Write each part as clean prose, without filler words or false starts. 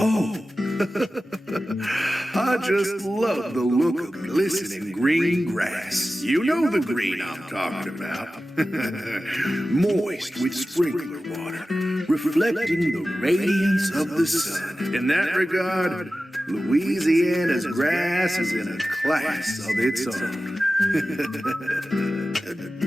Oh, I just love the look of glistening green grass. You know the green I'm talking about. Moist with sprinkler water, reflecting the radiance of the sun. In that regard, Louisiana's grass is in a class of its own.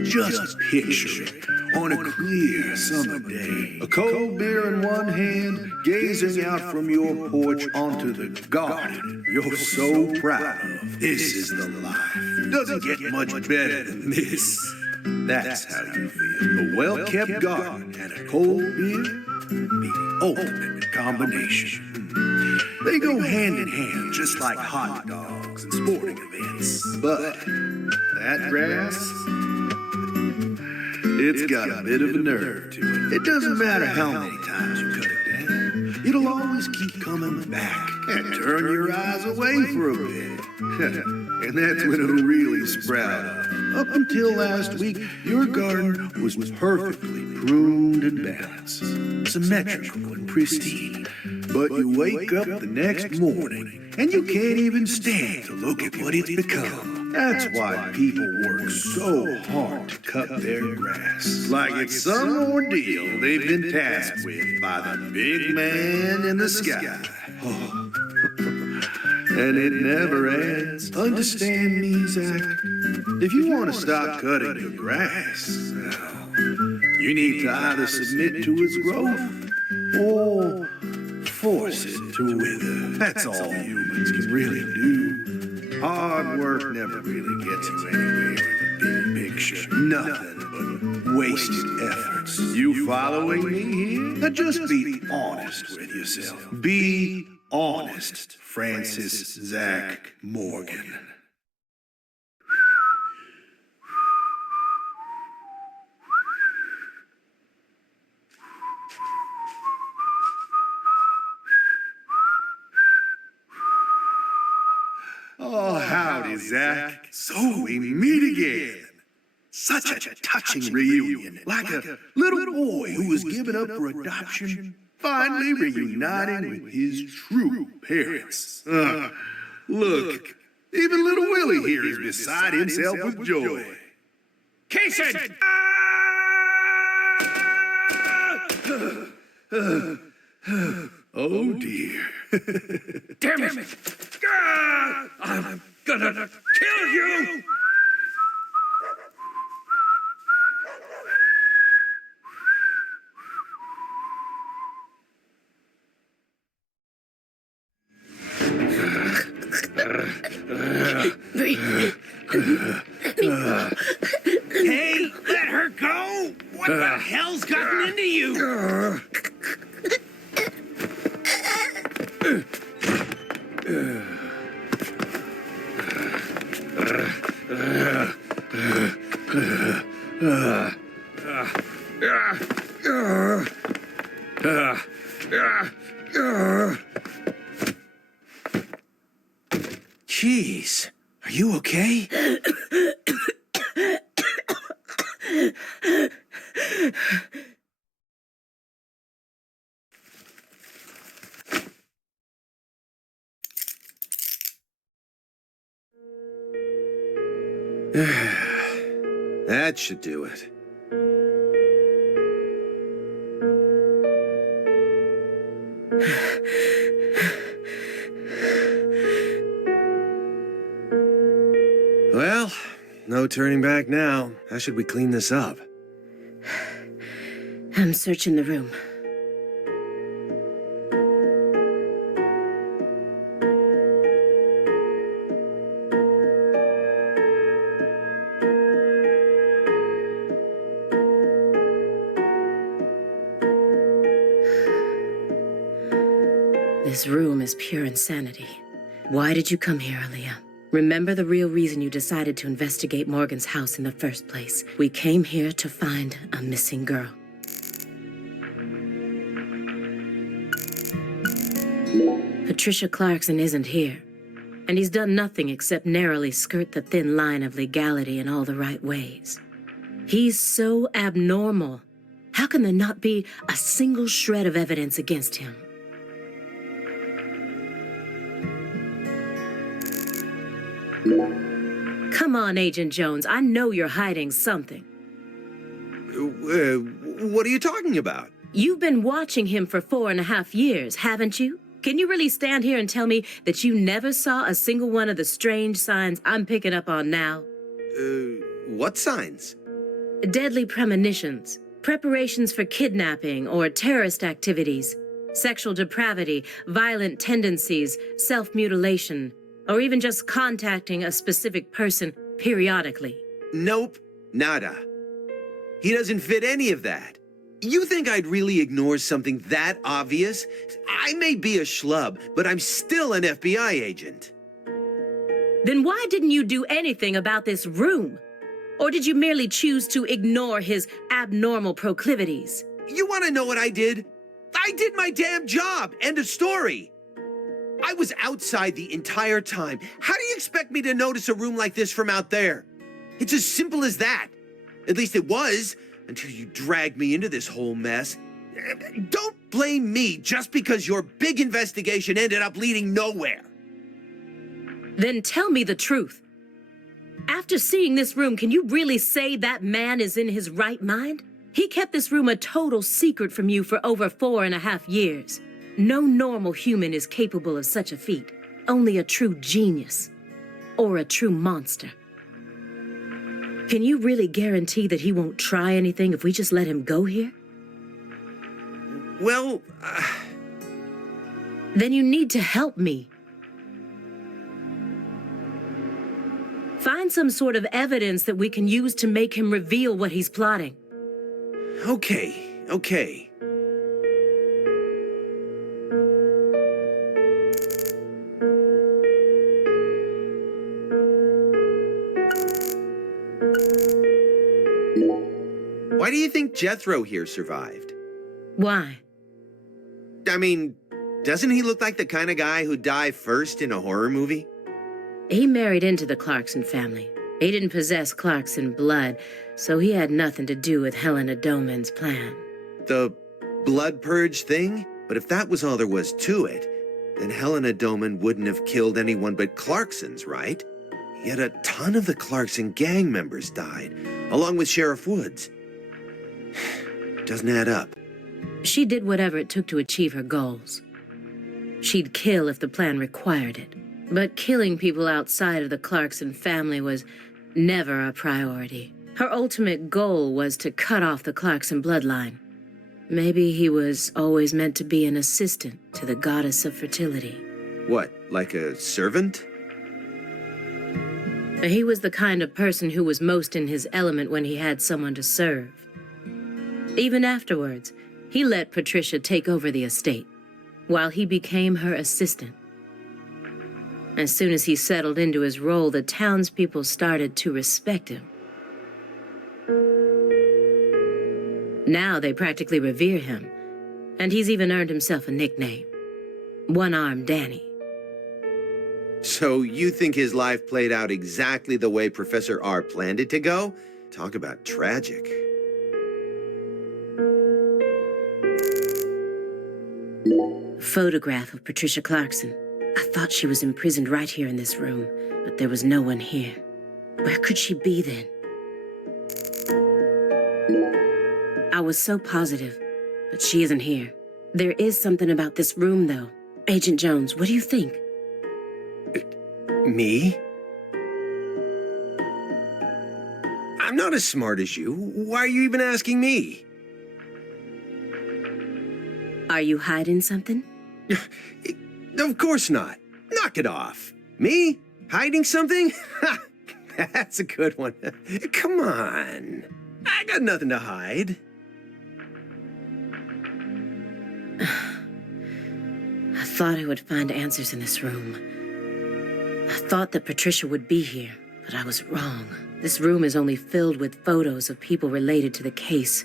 Just picture it on a clear summer day. A cold beer in one hand, gazing out from your porch onto the garden you're so proud of. This is the life. Doesn't get much better than this. That's how you feel. A well-kept garden and a cold beer, the ultimate combination. They go hand in hand, just like hot dogs and sporting events. But that grass, it's got a bit of a nerve to it. It doesn't matter how many times you cut it down. It'll always keep coming back and turn your eyes away for a bit. And that's when it'll really sprout up. Up until last week, your garden was perfectly pruned and balanced, symmetrical and pristine. But you wake up the next morning, and you can't even stand to look at what it's become. That's why people work so hard to cut their grass. Like it's some ordeal they've been tasked with by the big man in the sky. Oh. And it never ends. Understand me, Zach? If you want to stop cutting your grass, well, you need to either submit to its growth or force it to wither. That's all humans can really do. Hard work never really gets you anywhere in the big picture. Nothing but wasted efforts. You following me here? Now just be honest with yourself. Be honest, Francis Zach Morgan. Oh, howdy, Zach. So we meet again. Such a touching reunion. Like a little boy who was given up for adoption, finally reuniting with his true parents. Look, even little Willie here is beside himself with joy. Casey! Oh, dear. Damn it! I'm gonna kill you! Hey, let her go! What the hell's gotten into you? Jeez, are you okay? That should do it. Well, no turning back now. How should we clean this up? I'm searching the room. This room is pure insanity. Why did you come here, Aaliyah? Remember the real reason you decided to investigate Morgan's house in the first place. We came here to find a missing girl. Patricia Clarkson isn't here, and he's done nothing except narrowly skirt the thin line of legality in all the right ways. He's so abnormal. How can there not be a single shred of evidence against him? Come on, Agent Jones. I know you're hiding something. What are you talking about? You've been watching him for 4.5 years, haven't you? Can you really stand here and tell me that you never saw a single one of the strange signs I'm picking up on now? What signs? Deadly premonitions, preparations for kidnapping or terrorist activities, sexual depravity, violent tendencies, self-mutilation, or even just contacting a specific person periodically. Nope, nada. He doesn't fit any of that. You think I'd really ignore something that obvious? I may be a schlub, but I'm still an FBI agent. Then why didn't you do anything about this room? Or did you merely choose to ignore his abnormal proclivities? You want to know what I did? I did my damn job. End of story. I was outside the entire time. How do you expect me to notice a room like this from out there? It's as simple as that. At least it was, until you dragged me into this whole mess. Don't blame me just because your big investigation ended up leading nowhere. Then tell me the truth. After seeing this room, can you really say that man is in his right mind? He kept this room a total secret from you for over 4.5 years. No normal human is capable of such a feat. Only a true genius. Or a true monster. Can you really guarantee that he won't try anything if we just let him go here? Well, Then you need to help me. Find some sort of evidence that we can use to make him reveal what he's plotting. okay. Why do you think Jethro here survived? Why? I mean, doesn't he look like the kind of guy who'd die first in a horror movie? He married into the Clarkson family. He didn't possess Clarkson blood, so he had nothing to do with Helena Doman's plan. The blood purge thing? But if that was all there was to it, then Helena Doman wouldn't have killed anyone but Clarksons, right? Yet a ton of the Clarkson gang members died, along with Sheriff Woods. Doesn't add up. She did whatever it took to achieve her goals. She'd kill if the plan required it. But killing people outside of the Clarkson family was never a priority. Her ultimate goal was to cut off the Clarkson bloodline. Maybe he was always meant to be an assistant to the goddess of fertility. What, like a servant? He was the kind of person who was most in his element when he had someone to serve. Even afterwards, he let Patricia take over the estate, while he became her assistant. As soon as he settled into his role, the townspeople started to respect him. Now they practically revere him, and he's even earned himself a nickname, One-Armed Danny. So you think his life played out exactly the way Professor R planned it to go? Talk about tragic. Photograph of Patricia Clarkson. I thought she was imprisoned right here in this room, but there was no one here. Where could she be then? I was so positive, but she isn't here. There is something about this room, though. Agent Jones, what do you think? Me? I'm not as smart as you. Why are you even asking me? Are you hiding something? Of course not. Knock it off. Me? Hiding something? That's a good one. Come on. I got nothing to hide. I thought I would find answers in this room. I thought that Patricia would be here, but I was wrong. This room is only filled with photos of people related to the case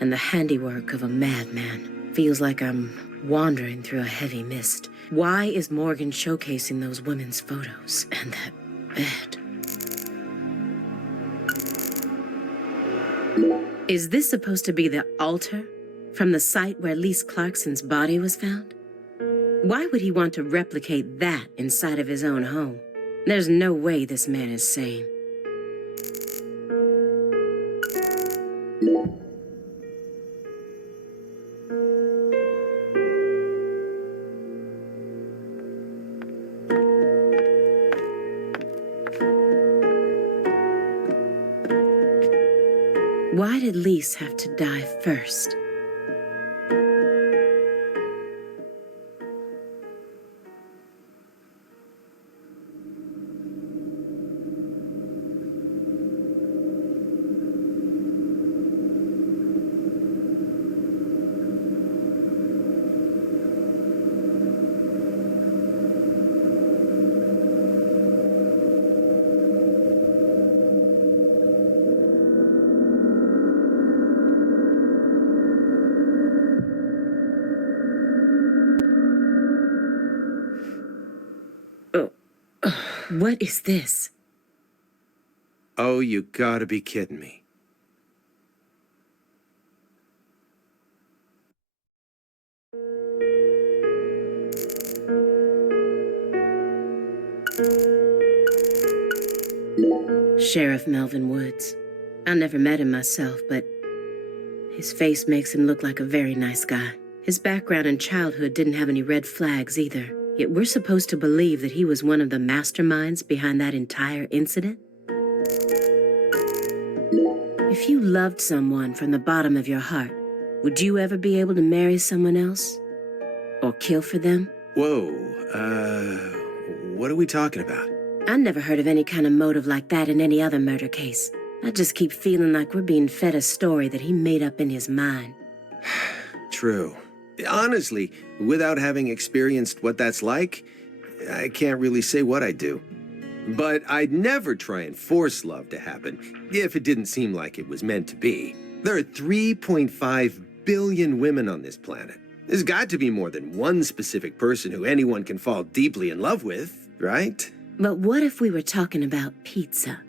and the handiwork of a madman. Feels like I'm wandering through a heavy mist, Why is Morgan showcasing those women's photos and that bed? Is this supposed to be the altar from the site where Lise Clarkson's body was found? Why would he want to replicate that inside of his own home? There's no way this man is sane. Why did Lise have to die first? What is this? Oh, you gotta be kidding me. Sheriff Melvin Woods. I never met him myself, but his face makes him look like a very nice guy. His background and childhood didn't have any red flags either. Yet we're supposed to believe that he was one of the masterminds behind that entire incident? If you loved someone from the bottom of your heart, would you ever be able to marry someone else? Or kill for them? Whoa, what are we talking about? I never heard of any kind of motive like that in any other murder case. I just keep feeling like we're being fed a story that he made up in his mind. True. Honestly, without having experienced what that's like, I can't really say what I'd do. But I'd never try and force love to happen, if it didn't seem like it was meant to be. There are 3.5 billion women on this planet. There's got to be more than one specific person who anyone can fall deeply in love with, right? But what if we were talking about pizza,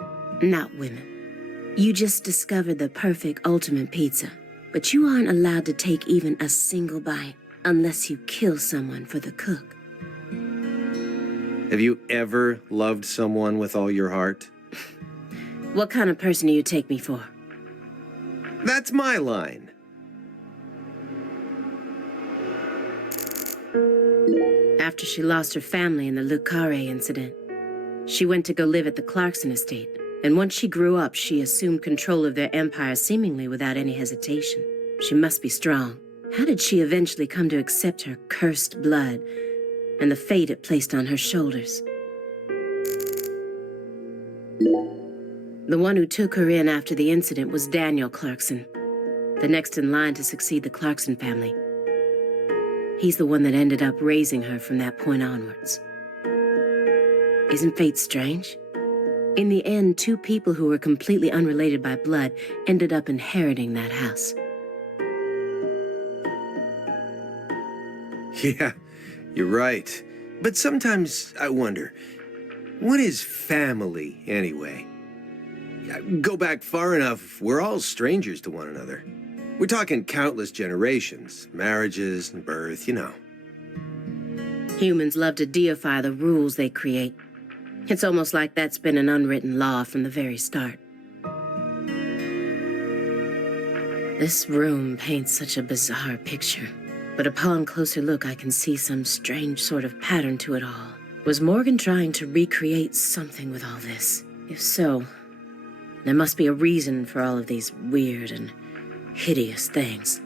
not women? You just discovered the perfect ultimate pizza. But you aren't allowed to take even a single bite unless you kill someone for the cook. Have you ever loved someone with all your heart? What kind of person do you take me for? That's my line. After she lost her family in the Le Carré incident, she went to go live at the Clarkson estate. And once she grew up, she assumed control of their empire seemingly without any hesitation. She must be strong. How did she eventually come to accept her cursed blood and the fate it placed on her shoulders? The one who took her in after the incident was Daniel Clarkson, the next in line to succeed the Clarkson family. He's the one that ended up raising her from that point onwards. Isn't fate strange? In the end, two people who were completely unrelated by blood ended up inheriting that house. Yeah, you're right. But sometimes I wonder, what is family anyway? Go back far enough, we're all strangers to one another. We're talking countless generations, marriages and birth, you know. Humans love to deify the rules they create. It's almost like that's been an unwritten law from the very start. This room paints such a bizarre picture, but upon closer look I can see some strange sort of pattern to it all. Was Morgan trying to recreate something with all this? If so, there must be a reason for all of these weird and hideous things.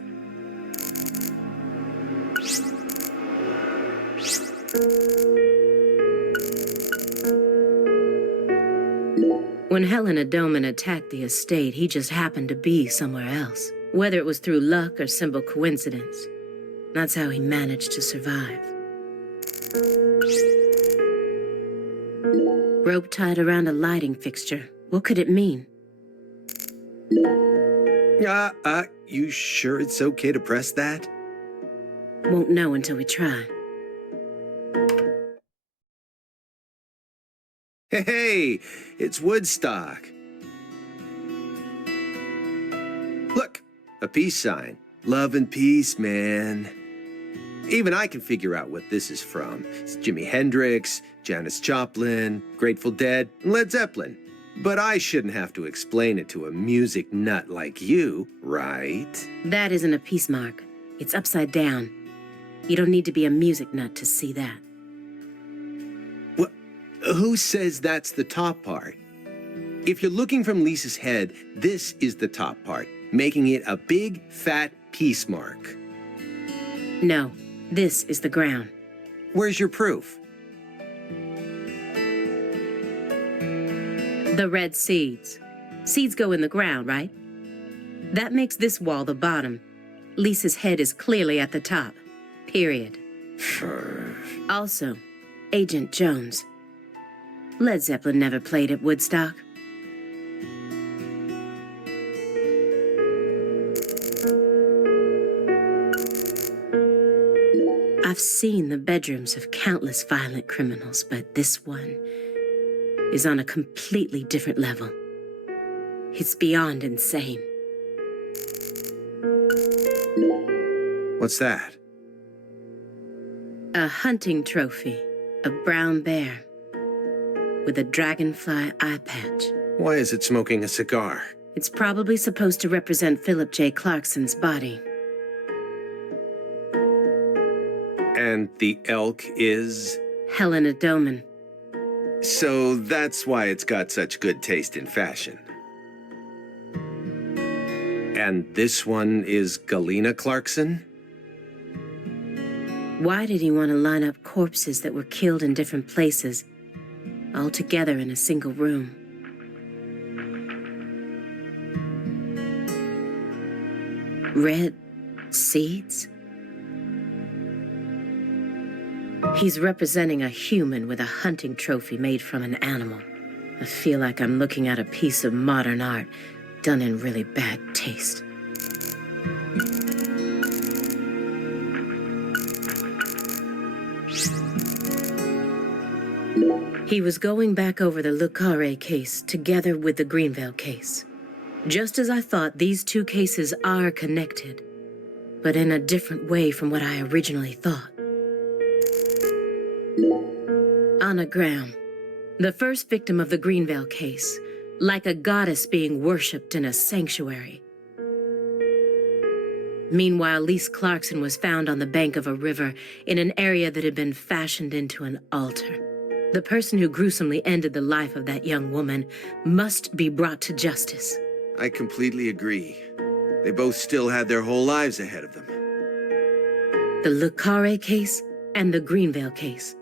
When Helena Doman attacked the estate, he just happened to be somewhere else. Whether it was through luck or simple coincidence, that's how he managed to survive. Rope tied around a lighting fixture. What could it mean? You sure it's okay to press that? Won't know until we try. Hey, it's Woodstock. Look, a peace sign. Love and peace, man. Even I can figure out what this is from. It's Jimi Hendrix, Janis Joplin, Grateful Dead, and Led Zeppelin. But I shouldn't have to explain it to a music nut like you, right? That isn't a peace mark. It's upside down. You don't need to be a music nut to see that. What? Who says that's the top part? If you're looking from Lisa's head, this is the top part, making it a big, fat peace mark. No, this is the ground. Where's your proof? The red seeds. Seeds go in the ground, right? That makes this wall the bottom. Lisa's head is clearly at the top. Period. Also, Agent Jones. Led Zeppelin never played at Woodstock. I've seen the bedrooms of countless violent criminals, but this one is on a completely different level. It's beyond insane. What's that? A hunting trophy, a brown bear, with a dragonfly eye patch. Why is it smoking a cigar? It's probably supposed to represent Philip J. Clarkson's body. And the elk is? Helena Doman. So that's why it's got such good taste in fashion. And this one is Galena Clarkson? Why did he want to line up corpses that were killed in different places, all together in a single room? Red seeds? He's representing a human with a hunting trophy made from an animal. I feel like I'm looking at a piece of modern art done in really bad taste. He was going back over the Le Carré case together with the Greenville case. Just as I thought, these two cases are connected, but in a different way from what I originally thought. Anna Graham, the first victim of the Greenville case, like a goddess being worshipped in a sanctuary. Meanwhile, Lise Clarkson was found on the bank of a river in an area that had been fashioned into an altar. The person who gruesomely ended the life of that young woman must be brought to justice. I completely agree. They both still had their whole lives ahead of them. The Le Carré case and the Greenville case.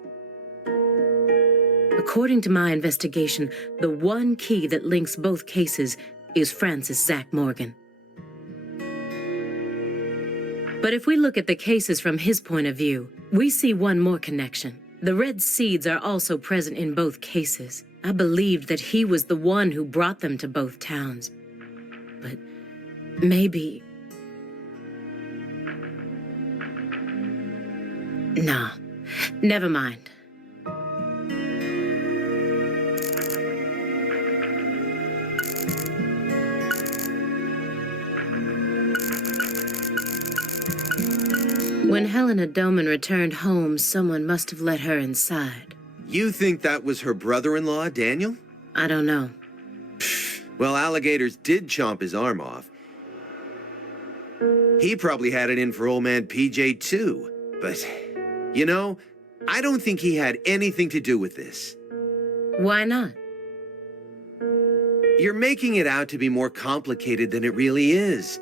According to my investigation, the one key that links both cases is Francis Zach Morgan. But if we look at the cases from his point of view, we see one more connection. The red seeds are also present in both cases. I believed that he was the one who brought them to both towns. But maybe... No, never mind. When Helena Doman returned home, someone must have let her inside. You think that was her brother-in-law, Daniel? I don't know. Well, alligators did chomp his arm off. He probably had it in for old man PJ too. But, you know, I don't think he had anything to do with this. Why not? You're making it out to be more complicated than it really is.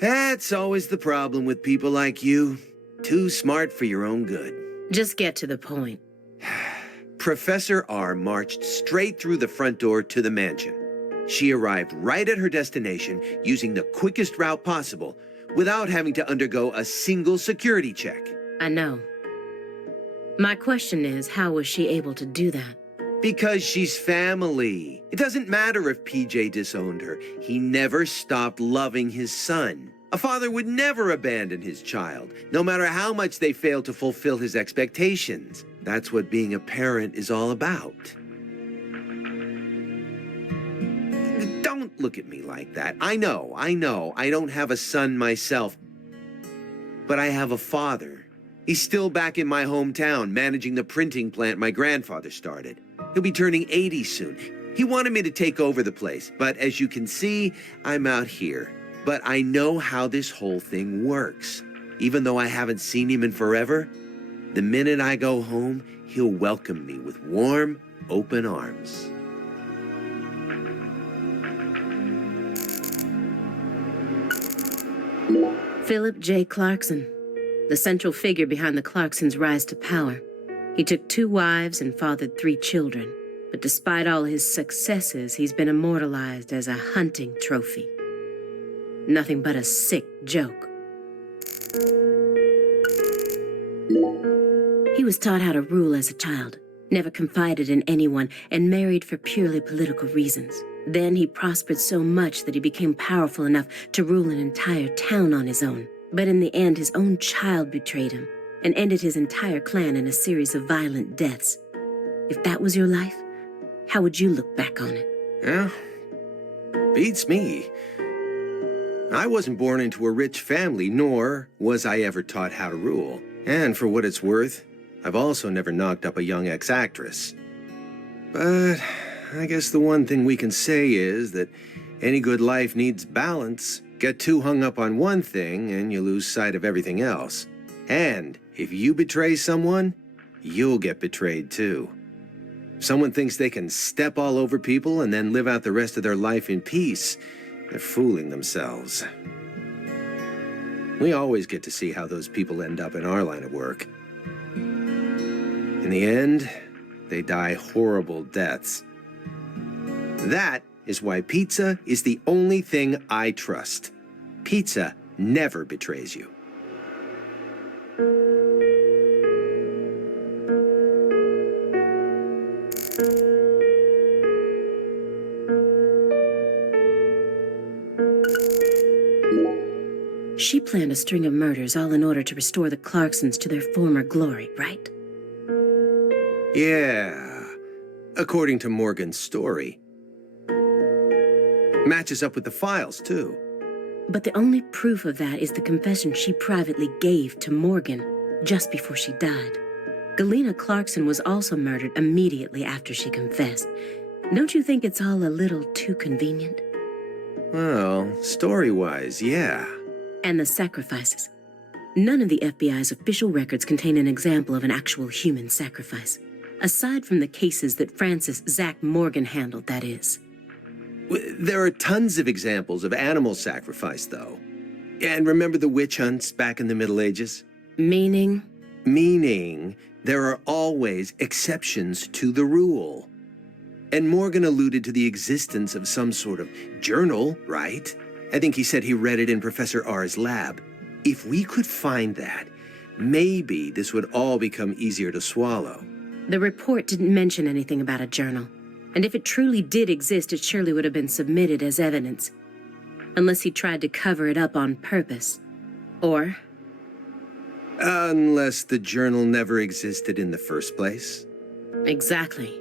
That's always the problem with people like you. Too smart for your own good. Just get to the point. Professor R marched straight through the front door to the mansion. She arrived right at her destination using the quickest route possible without having to undergo a single security check. I know. My question is, how was she able to do that? Because she's family. It doesn't matter if PJ disowned her. He never stopped loving his son. A father would never abandon his child, no matter how much they fail to fulfill his expectations. That's what being a parent is all about. look at me like that. I know. I don't have a son myself. But I have a father. He's still back in my hometown, managing the printing plant my grandfather started. He'll be turning 80 soon. He wanted me to take over the place, but as you can see, I'm out here. But I know how this whole thing works. Even though I haven't seen him in forever, the minute I go home, he'll welcome me with warm, open arms. Philip J. Clarkson, the central figure behind the Clarksons' rise to power. He took 2 wives and fathered 3 children, but despite all his successes, he's been immortalized as a hunting trophy. Nothing but a sick joke. He was taught how to rule as a child, never confided in anyone, and married for purely political reasons. Then he prospered so much that he became powerful enough to rule an entire town on his own. But in the end, his own child betrayed him and ended his entire clan in a series of violent deaths. If that was your life, how would you look back on it? Yeah, beats me. I wasn't born into a rich family, nor was I ever taught how to rule. And for what it's worth, I've also never knocked up a young ex-actress. But I guess the one thing we can say is that any good life needs balance. Get too hung up on one thing and you lose sight of everything else. And if you betray someone, you'll get betrayed too. If someone thinks they can step all over people and then live out the rest of their life in peace, they're fooling themselves. We always get to see how those people end up in our line of work. In the end, they die horrible deaths. That is why pizza is the only thing I trust. Pizza never betrays you. She planned a string of murders all in order to restore the Clarksons to their former glory, right? Yeah, according to Morgan's story. Matches up with the files, too. But the only proof of that is the confession she privately gave to Morgan just before she died. Galena Clarkson was also murdered immediately after she confessed. Don't you think it's all a little too convenient? Well, story-wise, yeah. And the sacrifices. None of the FBI's official records contain an example of an actual human sacrifice. Aside from the cases that Francis Zach Morgan handled, that is. There are tons of examples of animal sacrifice, though. And remember the witch hunts back in the Middle Ages? Meaning? Meaning, there are always exceptions to the rule. And Morgan alluded to the existence of some sort of journal, right? I think he said he read it in Professor R's lab. If we could find that, maybe this would all become easier to swallow. The report didn't mention anything about a journal. And if it truly did exist, it surely would have been submitted as evidence. Unless he tried to cover it up on purpose. Or? Unless the journal never existed in the first place. Exactly.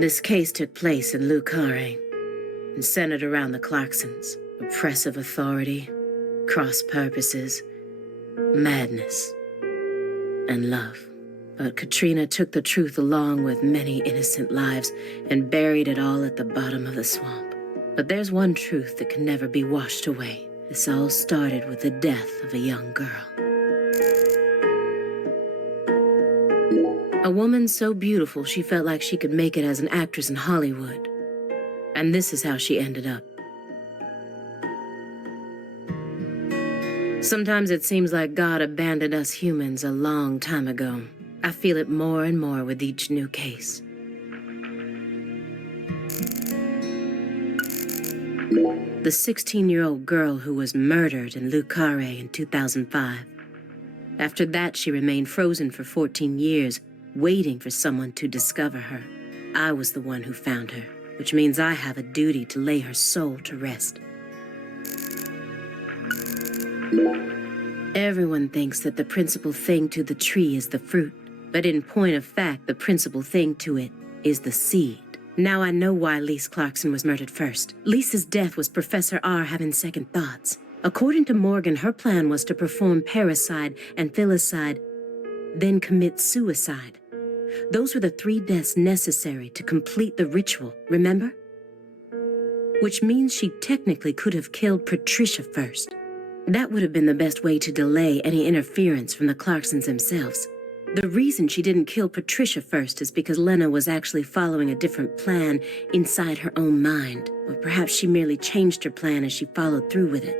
This case took place in Lucare and centered around the Clarksons. Oppressive authority, cross purposes, madness, and love. But Katrina took the truth along with many innocent lives and buried it all at the bottom of the swamp. But there's one truth that can never be washed away. This all started with the death of a young girl. A woman so beautiful she felt like she could make it as an actress in Hollywood. And this is how she ended up. Sometimes it seems like God abandoned us humans a long time ago. I feel it more and more with each new case. The 16-year-old girl who was murdered in Lucare in 2005. After that, she remained frozen for 14 years, waiting for someone to discover her. I was the one who found her, which means I have a duty to lay her soul to rest. Everyone thinks that the principal thing to the tree is the fruit, But in point of fact, the principal thing to it is the seed. Now I know why Lise Clarkson was murdered first. Lisa's death was Professor R having second thoughts. According to Morgan, her plan was to perform parricide and filicide, then commit suicide. Those were the 3 deaths necessary to complete the ritual, remember? Which means she technically could have killed Patricia first. That would have been the best way to delay any interference from the Clarksons themselves. The reason she didn't kill Patricia first is because Lena was actually following a different plan inside her own mind. Or perhaps she merely changed her plan as she followed through with it.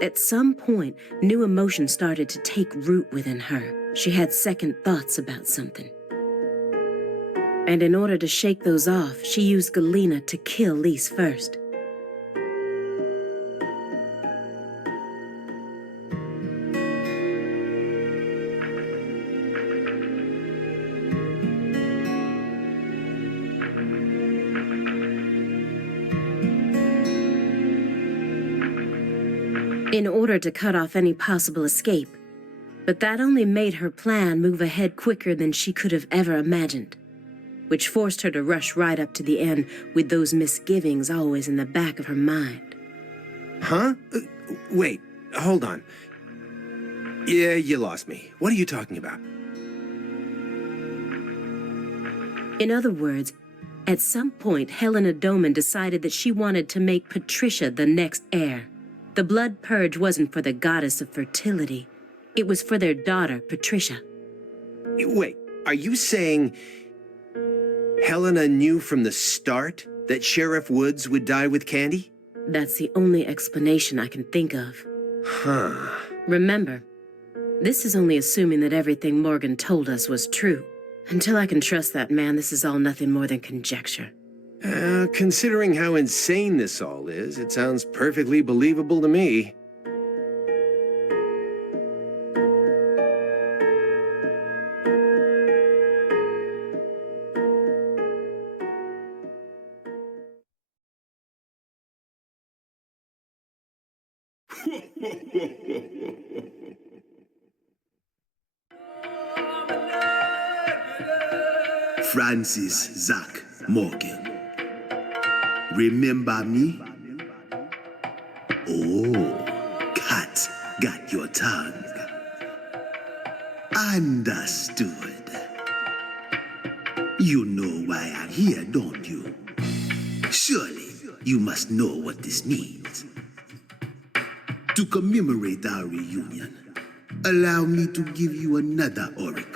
At some point, new emotions started to take root within her. She had second thoughts about something. And in order to shake those off, she used Galena to kill Lise first. In order to cut off any possible escape. But that only made her plan move ahead quicker than she could have ever imagined, which forced her to rush right up to the end with those misgivings always in the back of her mind. Huh? Wait, hold on. Yeah, you lost me. What are you talking about? In other words, at some point, Helena Doman decided that she wanted to make Patricia the next heir. The blood purge wasn't for the goddess of fertility. It was for their daughter, Patricia. Wait, are you saying Helena knew from the start that Sheriff Woods would die with Candy? That's the only explanation I can think of. Huh. Remember, this is only assuming that everything Morgan told us was true. Until I can trust that man, this is all nothing more than conjecture. Considering how insane this all is, it sounds perfectly believable to me. Francis Zach Morgan. Remember me? Oh, cat got your tongue. Understood. You know why I'm here, don't you? Surely you must know what this means. To commemorate our reunion, allow me to give you another oracle.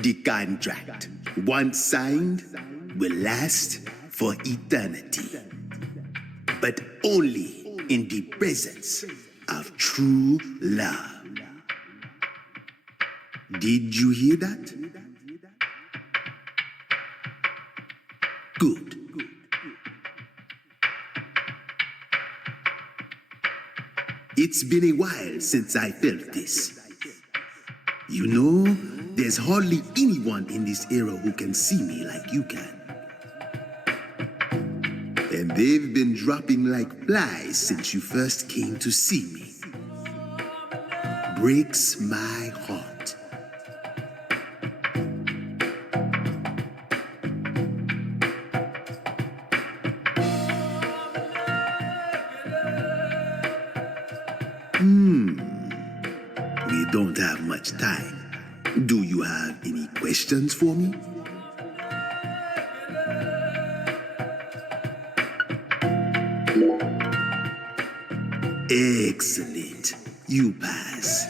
The contract, once signed, will last for eternity. But only in the presence of true love. Did you hear that? Good. It's been a while since I felt this. You know, there's hardly anyone in this era who can see me like you can. And they've been dropping like flies since you first came to see me. Breaks my heart. We don't have much time. Do you have any questions for me? Excellent. You pass.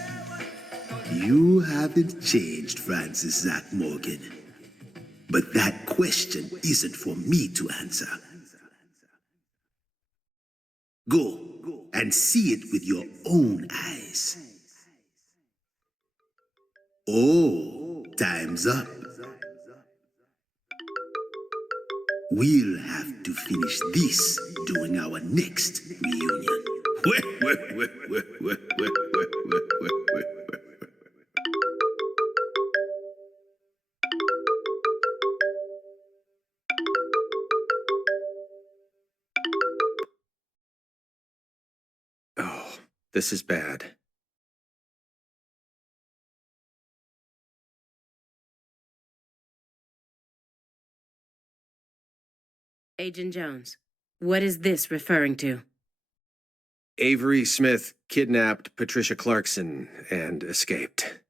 You haven't changed, Francis Zach Morgan. But that question isn't for me to answer. Go and see it with your own eyes. Oh, time's up. We'll have to finish this during our next reunion. Oh, this is bad. Agent Jones, what is this referring to? Avery Smith kidnapped Patricia Clarkson and escaped.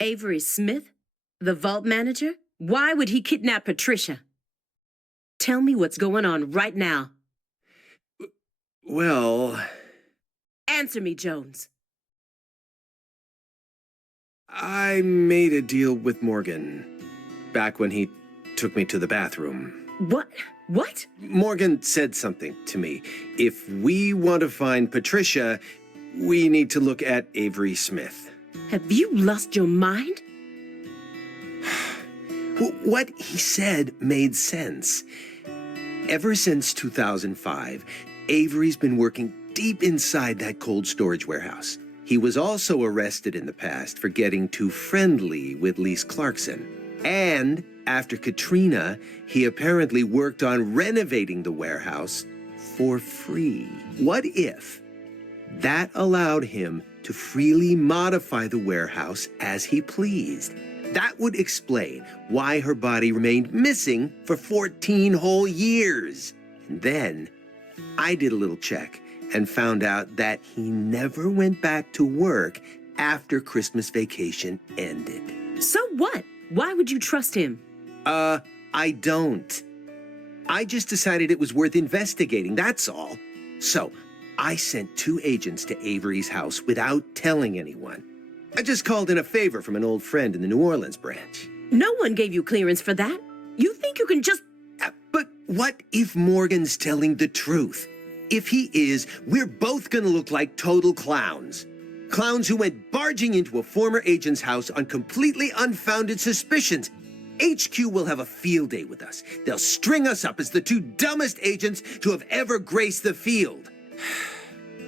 Avery Smith? The vault manager? Why would he kidnap Patricia? Tell me what's going on right now. Well, Answer me, Jones. I made a deal with Morgan back when he took me to the bathroom. What? What? Morgan said something to me. If we want to find Patricia, we need to look at Avery Smith. Have you lost your mind? What he said made sense. Ever since 2005, Avery's been working deep inside that cold storage warehouse. He was also arrested in the past for getting too friendly with Lise Clarkson. And after Katrina, he apparently worked on renovating the warehouse for free. What if that allowed him to freely modify the warehouse as he pleased? That would explain why her body remained missing for 14 whole years. And then I did a little check and found out that he never went back to work after Christmas vacation ended. So what? Why would you trust him? I don't. I just decided it was worth investigating, that's all. So, I sent 2 agents to Avery's house without telling anyone. I just called in a favor from an old friend in the New Orleans branch. No one gave you clearance for that. You think you can just... But what if Morgan's telling the truth? If he is, we're both gonna look like total clowns. Clowns who went barging into a former agent's house on completely unfounded suspicions. HQ will have a field day with us. They'll string us up as the 2 dumbest agents to have ever graced the field.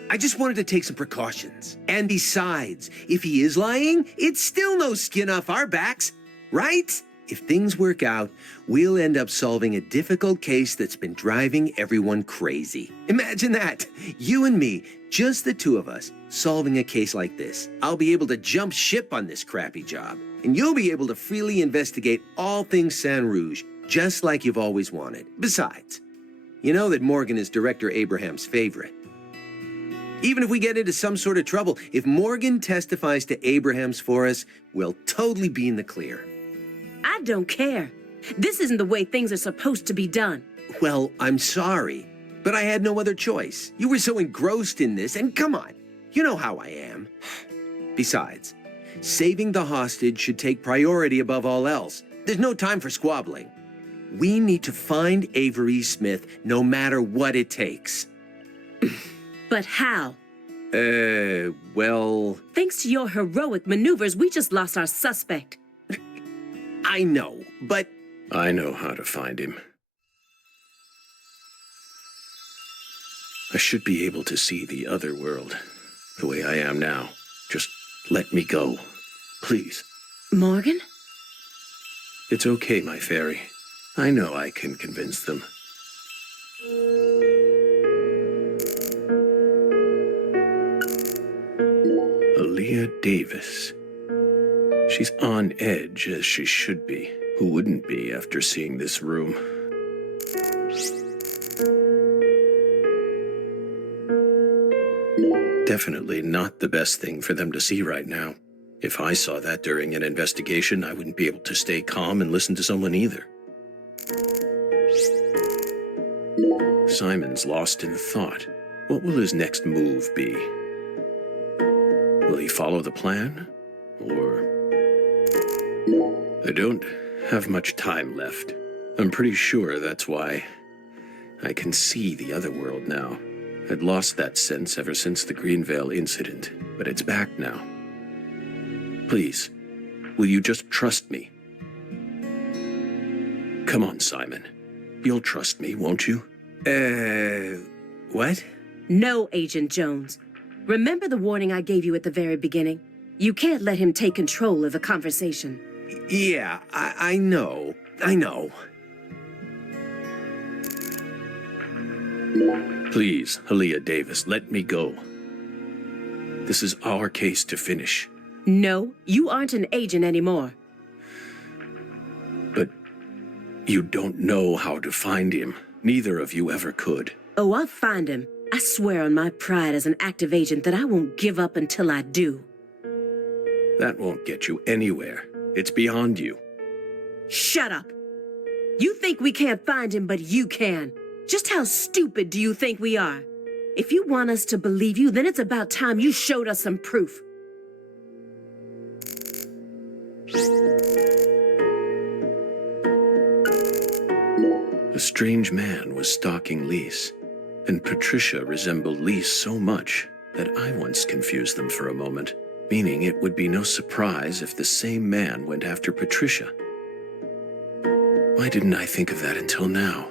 I just wanted to take some precautions. And besides, if he is lying, it's still no skin off our backs, right? If things work out, we'll end up solving a difficult case that's been driving everyone crazy. Imagine that. You and me, just the 2 of us, solving a case like this. I'll be able to jump ship on this crappy job, and you'll be able to freely investigate all things San Rouge, just like you've always wanted. Besides, you know that Morgan is Director Abraham's favorite. Even if we get into some sort of trouble, if Morgan testifies to Abraham's for us, we'll totally be in the clear. I don't care. This isn't the way things are supposed to be done. Well, I'm sorry, but I had no other choice. You were so engrossed in this, and come on, you know how I am. Besides, saving the hostage should take priority above all else. There's no time for squabbling. We need to find Avery Smith no matter what it takes. But how? Well... Thanks to your heroic maneuvers, we just lost our suspect. I know, but... I know how to find him. I should be able to see the other world, the way I am now. Just let me go, please. Morgan? It's okay, my fairy. I know I can convince them. Aaliyah Davis. She's on edge, as she should be. Who wouldn't be after seeing this room? Definitely not the best thing for them to see right now. If I saw that during an investigation, I wouldn't be able to stay calm and listen to someone either. Simon's lost in thought. What will his next move be? Will he follow the plan? Or... I don't have much time left. I'm pretty sure that's why I can see the other world now. I'd lost that sense ever since the Greenvale incident, but it's back now. Please, will you just trust me? Come on, Simon. You'll trust me, won't you? What? No, Agent Jones. Remember the warning I gave you at the very beginning? You can't let him take control of the conversation. Yeah, I know. I know. Please, Aaliyah Davis, let me go. This is our case to finish. No, you aren't an agent anymore. You don't know how to find him. Neither of you ever could. Oh, I'll find him. I swear on my pride as an active agent that I won't give up until I do. That won't get you anywhere. It's beyond you. Shut up. You think we can't find him, but you can. Just how stupid do you think we are? If you want us to believe you, then it's about time you showed us some proof. A strange man was stalking Lise, and Patricia resembled Lise so much that I once confused them for a moment, meaning it would be no surprise if the same man went after Patricia. Why didn't I think of that until now?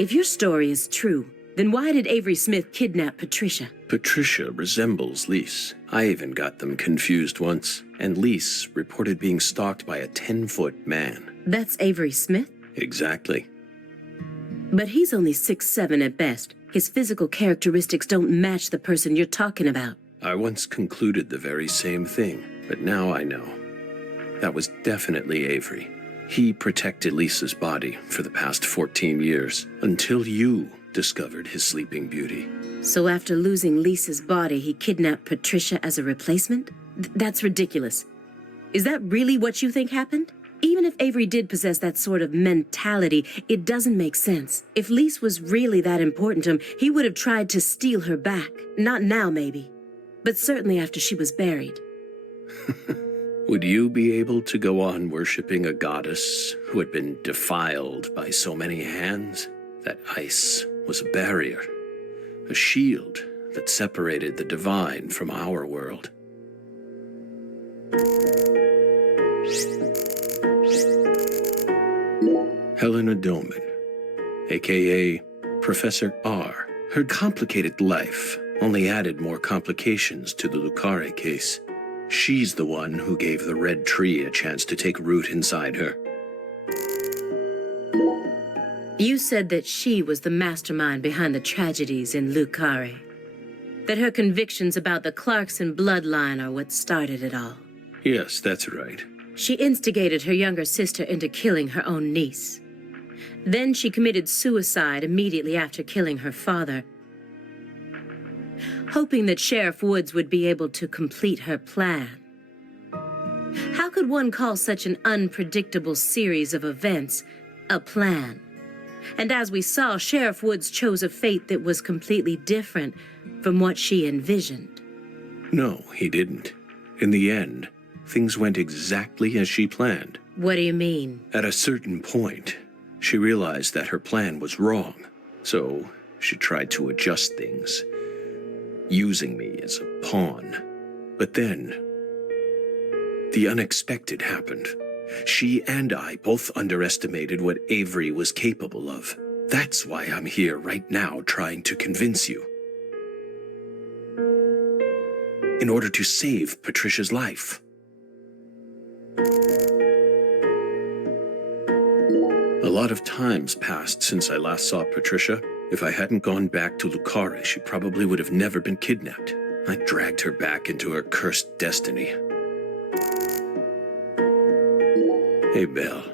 If your story is true, then why did Avery Smith kidnap Patricia? Patricia resembles Lise. I even got them confused once, and Lise reported being stalked by a 10-foot man. That's Avery Smith? Exactly. But he's only 6'7" at best. His physical characteristics don't match the person you're talking about. I once concluded the very same thing, but now I know. That was definitely Avery. He protected Lisa's body for the past 14 years, until you discovered his sleeping beauty. So after losing Lisa's body, he kidnapped Patricia as a replacement? That's ridiculous. Is that really what you think happened? Even if Avery did possess that sort of mentality, it doesn't make sense. If Lise was really that important to him, he would have tried to steal her back. Not now, maybe, but certainly after she was buried. Would you be able to go on worshipping a goddess who had been defiled by so many hands? That ice was a barrier, a shield that separated the divine from our world. Helena Doman, a.k.a. Professor R. Her complicated life only added more complications to the Lucare case. She's the one who gave the red tree a chance to take root inside her. You said that she was the mastermind behind the tragedies in Lucare. That her convictions about the Clarkson bloodline are what started it all. Yes, that's right. She instigated her younger sister into killing her own niece. Then she committed suicide immediately after killing her father, hoping that Sheriff Woods would be able to complete her plan. How could one call such an unpredictable series of events a plan? And as we saw, Sheriff Woods chose a fate that was completely different from what she envisioned. No, he didn't. In the end, things went exactly as she planned. What do you mean? At a certain point, she realized that her plan was wrong, so she tried to adjust things, using me as a pawn. But then, the unexpected happened. She and I both underestimated what Avery was capable of. That's why I'm here right now trying to convince you. In order to save Patricia's life. A lot of time's passed since I last saw Patricia. If I hadn't gone back to Lucare, she probably would have never been kidnapped. I dragged her back into her cursed destiny. Hey, Belle.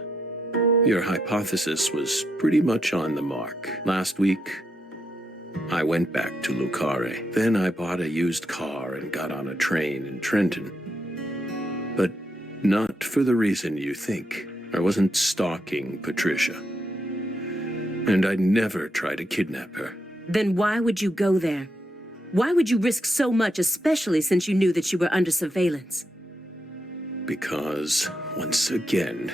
Your hypothesis was pretty much on the mark. Last week, I went back to Lucare. Then I bought a used car and got on a train in Trenton. But not for the reason you think. I wasn't stalking Patricia. And I'd never try to kidnap her. Then why would you go there? Why would you risk so much, especially since you knew that you were under surveillance? Because, once again,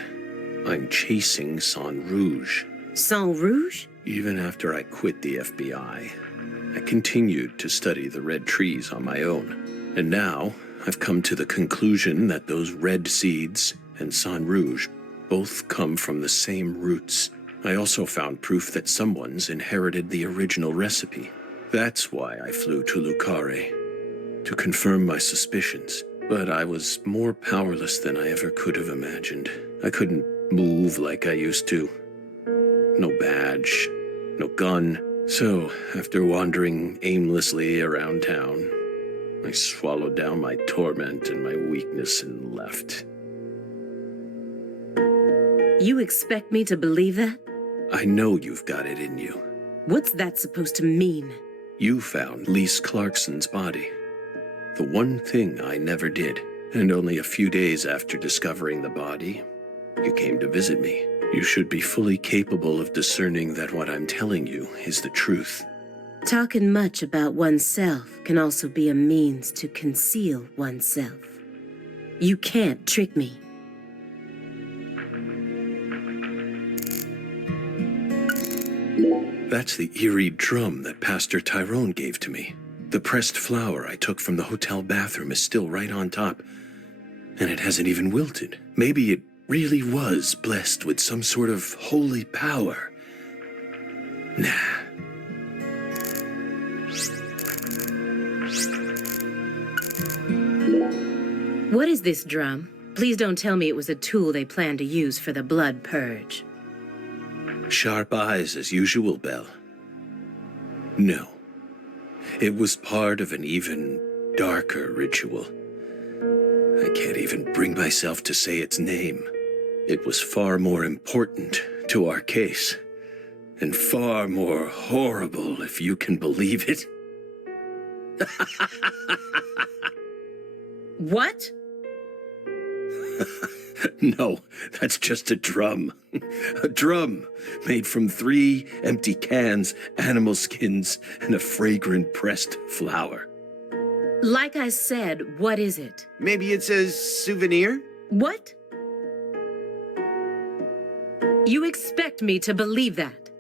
I'm chasing Sang Rouge. Sang Rouge? Even after I quit the FBI, I continued to study the red trees on my own. And now, I've come to the conclusion that those red seeds and Sang Rouge both come from the same roots. I also found proof that someone's inherited the original recipe. That's why I flew to Lucare, to confirm my suspicions. But I was more powerless than I ever could have imagined. I couldn't move like I used to. No badge, no gun. So, after wandering aimlessly around town, I swallowed down my torment and my weakness and left. You expect me to believe that? I know you've got it in you. What's that supposed to mean? You found Lise Clarkson's body. The one thing I never did. And only a few days after discovering the body, you came to visit me. You should be fully capable of discerning that what I'm telling you is the truth. Talking much about oneself can also be a means to conceal oneself. You can't trick me. That's the eerie drum that Pastor Tyrone gave to me. The pressed flower I took from the hotel bathroom is still right on top, and it hasn't even wilted. Maybe it really was blessed with some sort of holy power. Nah. What is this drum? Please don't tell me it was a tool they planned to use for the blood purge. Sharp eyes as usual, Belle. No. It was part of an even darker ritual. I can't even bring myself to say its name. It was far more important to our case, and far more horrible, if you can believe it. What? No, that's just a drum. A drum made from 3 empty cans, animal skins, and a fragrant pressed flower. Like I said, what is it? Maybe it's a souvenir? What? You expect me to believe that?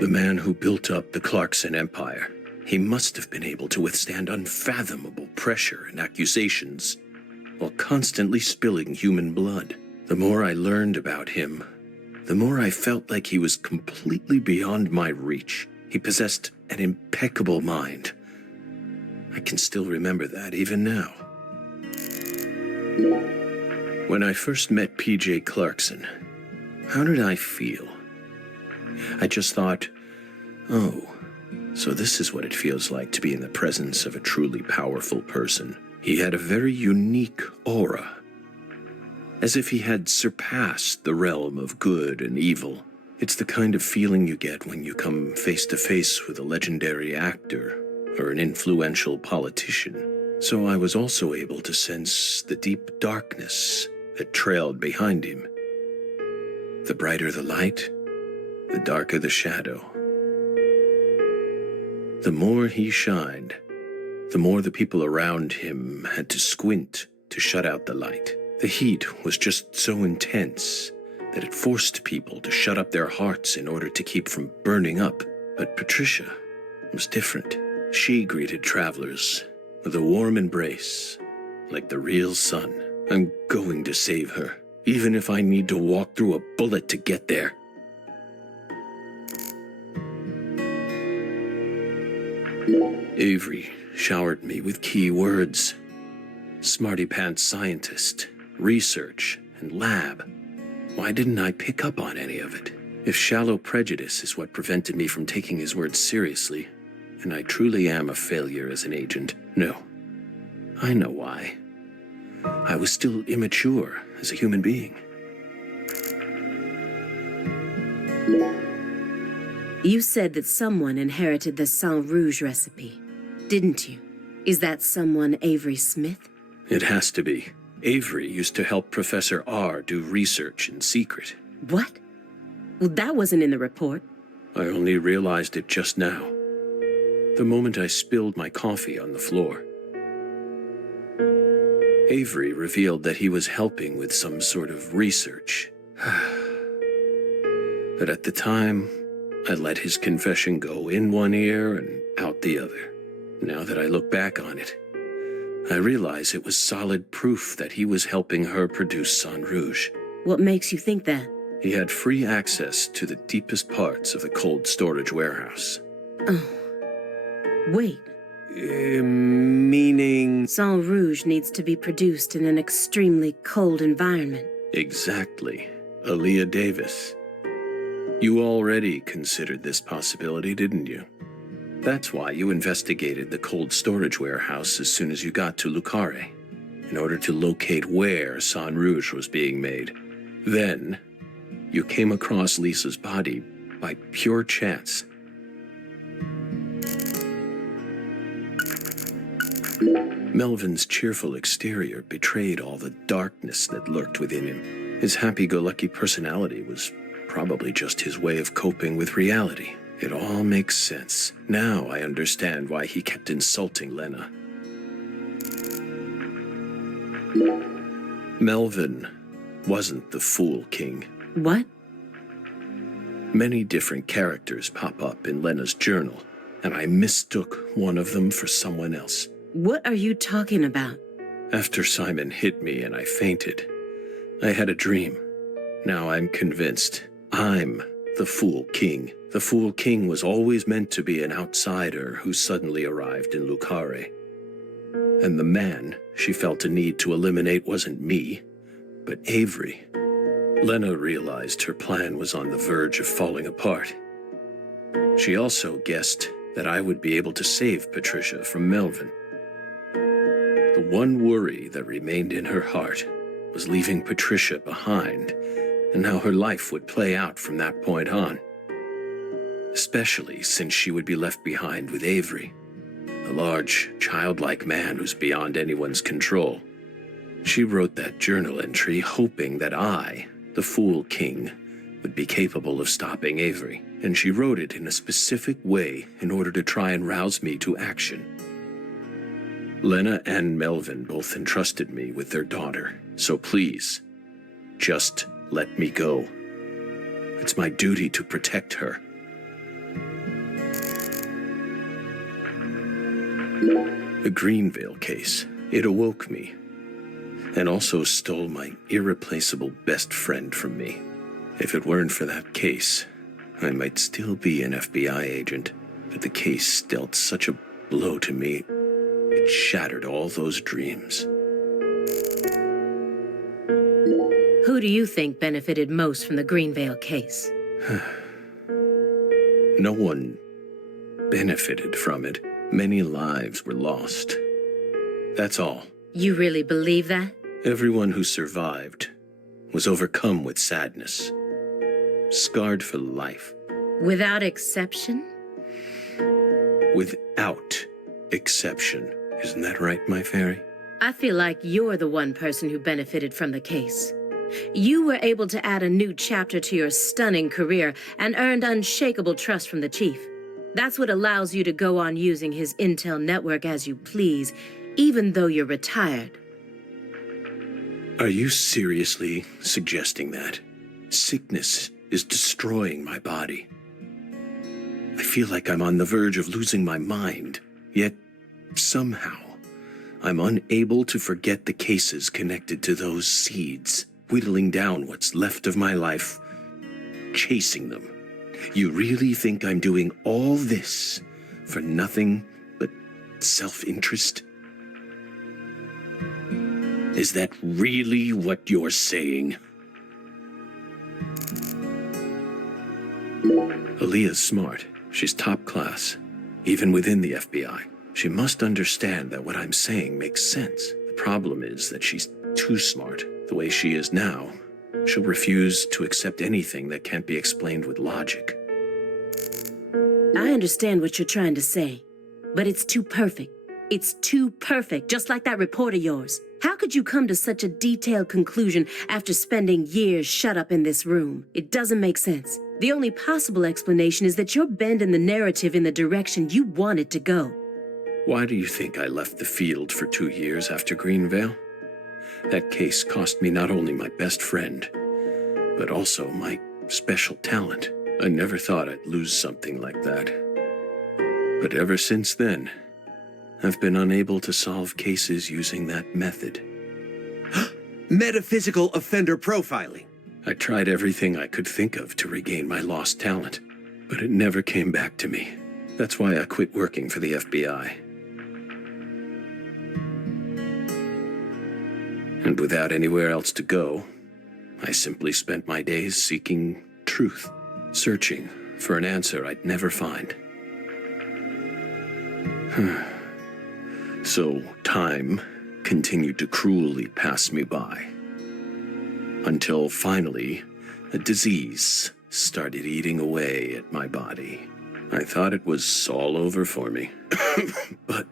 The man who built up the Clarkson Empire, he must have been able to withstand unfathomable pressure and accusations while constantly spilling human blood. The more I learned about him, the more I felt like he was completely beyond my reach. He possessed an impeccable mind. I can still remember that even now. When I first met P.J. Clarkson, how did I feel? I just thought, oh, so this is what it feels like to be in the presence of a truly powerful person. He had a very unique aura, as if he had surpassed the realm of good and evil. It's the kind of feeling you get when you come face to face with a legendary actor or an influential politician. So I was also able to sense the deep darkness that trailed behind him. The brighter the light, the darker the shadow. The more he shined, the more the people around him had to squint to shut out the light. The heat was just so intense that it forced people to shut up their hearts in order to keep from burning up. But Patricia was different. She greeted travelers with a warm embrace, like the real sun. I'm going to save her, even if I need to walk through a bullet to get there. Avery showered me with key words. Smarty pants scientist, research, and lab. Why didn't I pick up on any of it? If shallow prejudice is what prevented me from taking his words seriously, and I truly am a failure as an agent, no. I know why. I was still immature as a human being. You said that someone inherited the Sang Rouge recipe, didn't you? Is that someone Avery Smith? It has to be. Avery used to help Professor R do research in secret. What? Well, that wasn't in the report. I only realized it just now. The moment I spilled my coffee on the floor. Avery revealed that he was helping with some sort of research. But at the time, I let his confession go in one ear and out the other. Now that I look back on it, I realize it was solid proof that he was helping her produce Sang Rouge. What makes you think that? He had free access to the deepest parts of the cold storage warehouse. Oh. Wait. Meaning... Sang Rouge needs to be produced in an extremely cold environment. Exactly. Aaliyah Davis. You already considered this possibility, didn't you? That's why you investigated the cold storage warehouse as soon as you got to Lucare, in order to locate where San Rouge was being made. Then, you came across Lisa's body by pure chance. Melvin's cheerful exterior betrayed all the darkness that lurked within him. His happy-go-lucky personality was probably just his way of coping with reality. It all makes sense. Now I understand why he kept insulting Lena. Melvin wasn't the Fool King. What? Many different characters pop up in Lena's journal, and I mistook one of them for someone else. What are you talking about? After Simon hit me and I fainted, I had a dream. Now I'm convinced I'm the Fool King. The Fool King was always meant to be an outsider who suddenly arrived in Lucare. And the man she felt a need to eliminate wasn't me, but Avery. Lena realized her plan was on the verge of falling apart. She also guessed that I would be able to save Patricia from Melvin. The one worry that remained in her heart was leaving Patricia behind and how her life would play out from that point on. Especially since she would be left behind with Avery, a large, childlike man who's beyond anyone's control. She wrote that journal entry hoping that I, the Fool King, would be capable of stopping Avery, and she wrote it in a specific way in order to try and rouse me to action. Lena and Melvin both entrusted me with their daughter, so please, just let me go. It's my duty to protect her. The Greenvale case, it awoke me, and also stole my irreplaceable best friend from me. If it weren't for that case, I might still be an FBI agent, but the case dealt such a blow to me, it shattered all those dreams. Who do you think benefited most from the Greenvale case? No one benefited from it. Many lives were lost. That's all. You really believe that? Everyone who survived was overcome with sadness, scarred for life. Without exception? Without exception. Isn't that right, my fairy? I feel like you're the one person who benefited from the case. You were able to add a new chapter to your stunning career and earned unshakable trust from the chief. That's what allows you to go on using his intel network as you please, even though you're retired. Are you seriously suggesting that? Sickness is destroying my body. I feel like I'm on the verge of losing my mind, yet somehow I'm unable to forget the cases connected to those seeds, whittling down what's left of my life, chasing them. You really think I'm doing all this for nothing but self-interest? Is that really what you're saying? Aaliyah's smart. She's top class, even within the FBI. She must understand that what I'm saying makes sense. The problem is that she's too smart. The way she is now, she'll refuse to accept anything that can't be explained with logic. I understand what you're trying to say, but it's too perfect. It's too perfect, just like that report of yours. How could you come to such a detailed conclusion after spending years shut up in this room? It doesn't make sense. The only possible explanation is that you're bending the narrative in the direction you want it to go. Why do you think I left the field for 2 years after Greenvale? That case cost me not only my best friend, but also my special talent. I never thought I'd lose something like that. But ever since then, I've been unable to solve cases using that method. Metaphysical offender profiling. I tried everything I could think of to regain my lost talent, but it never came back to me. That's why I quit working for the FBI. And without anywhere else to go, I simply spent my days seeking truth, searching for an answer I'd never find. So time continued to cruelly pass me by. Until finally, a disease started eating away at my body. I thought it was all over for me. But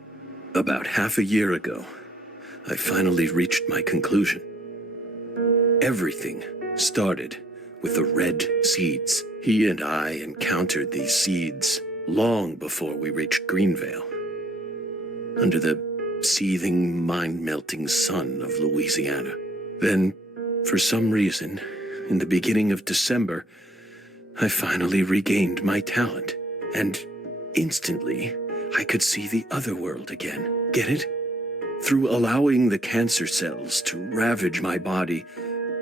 about half a year ago, I finally reached my conclusion. Everything started with the red seeds. He and I encountered these seeds long before we reached Greenvale. Under the seething, mind-melting sun of Louisiana. Then, for some reason, in the beginning of December, I finally regained my talent. And instantly, I could see the other world again. Get it? Through allowing the cancer cells to ravage my body,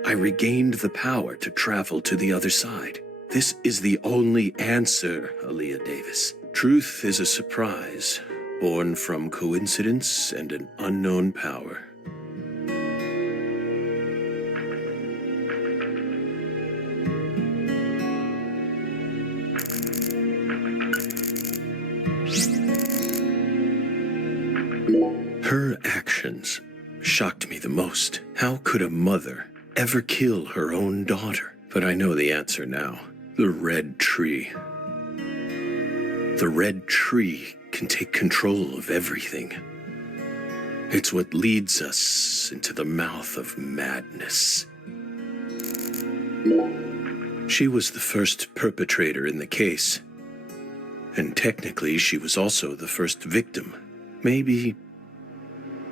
I regained the power to travel to the other side. This is the only answer, Aaliyah Davis. Truth is a surprise, born from coincidence and an unknown power. Her actions shocked me the most. How could a mother ever kill her own daughter? But I know the answer now. The red tree. The red tree can take control of everything. It's what leads us into the mouth of madness. She was the first perpetrator in the case. And technically, she was also the first victim. Maybe,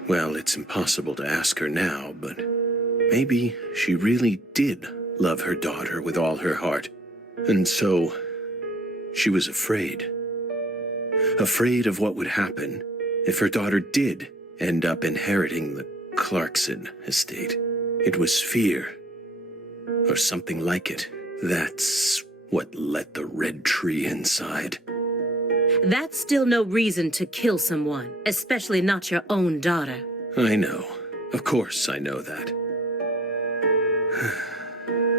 well, it's impossible to ask her now, but maybe she really did love her daughter with all her heart. And so, she was afraid. Afraid of what would happen if her daughter did end up inheriting the Clarkson estate. It was fear, or something like it. That's what let the red tree inside. That's still no reason to kill someone, especially not your own daughter. I know. Of course I know that.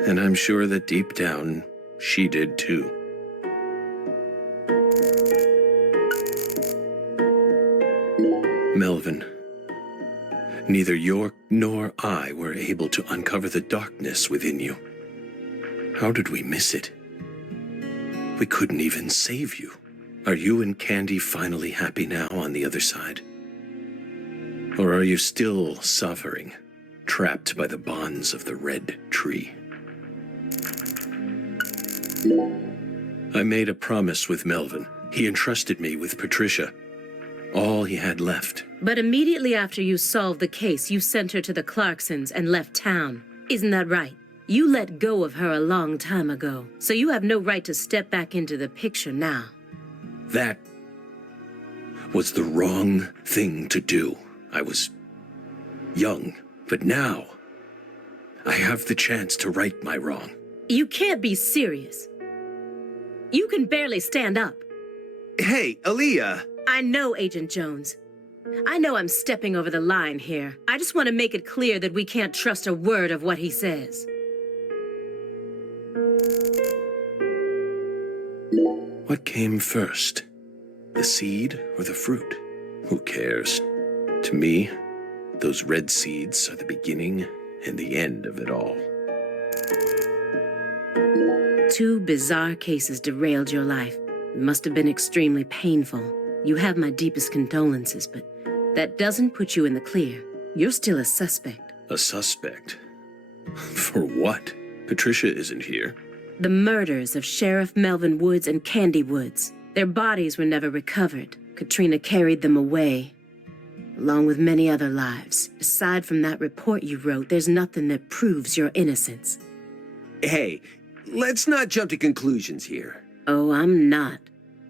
And I'm sure that deep down, she did too. Melvin, neither York nor I were able to uncover the darkness within you. How did we miss it? We couldn't even save you. Are you and Candy finally happy now on the other side? Or are you still suffering, trapped by the bonds of the red tree? I made a promise with Melvin. He entrusted me with Patricia. All he had left. But immediately after you solved the case, you sent her to the Clarksons and left town. Isn't that right? You let go of her a long time ago, so you have no right to step back into the picture now. That was the wrong thing to do. I was young, but now I have the chance to right my wrong. You can't be serious. You can barely stand up. Hey, Aaliyah. I know, Agent Jones. I know I'm stepping over the line here. I just want to make it clear that we can't trust a word of what he says. What came first? The seed or the fruit? Who cares? To me, those red seeds are the beginning and the end of it all. Two bizarre cases derailed your life. It must have been extremely painful. You have my deepest condolences, but that doesn't put you in the clear. You're still a suspect. A suspect? For what? Patricia isn't here. The murders of Sheriff Melvin Woods and Candy Woods. Their bodies were never recovered. Katrina carried them away, along with many other lives. Aside from that report you wrote, there's nothing that proves your innocence. Hey, let's not jump to conclusions here. Oh, I'm not.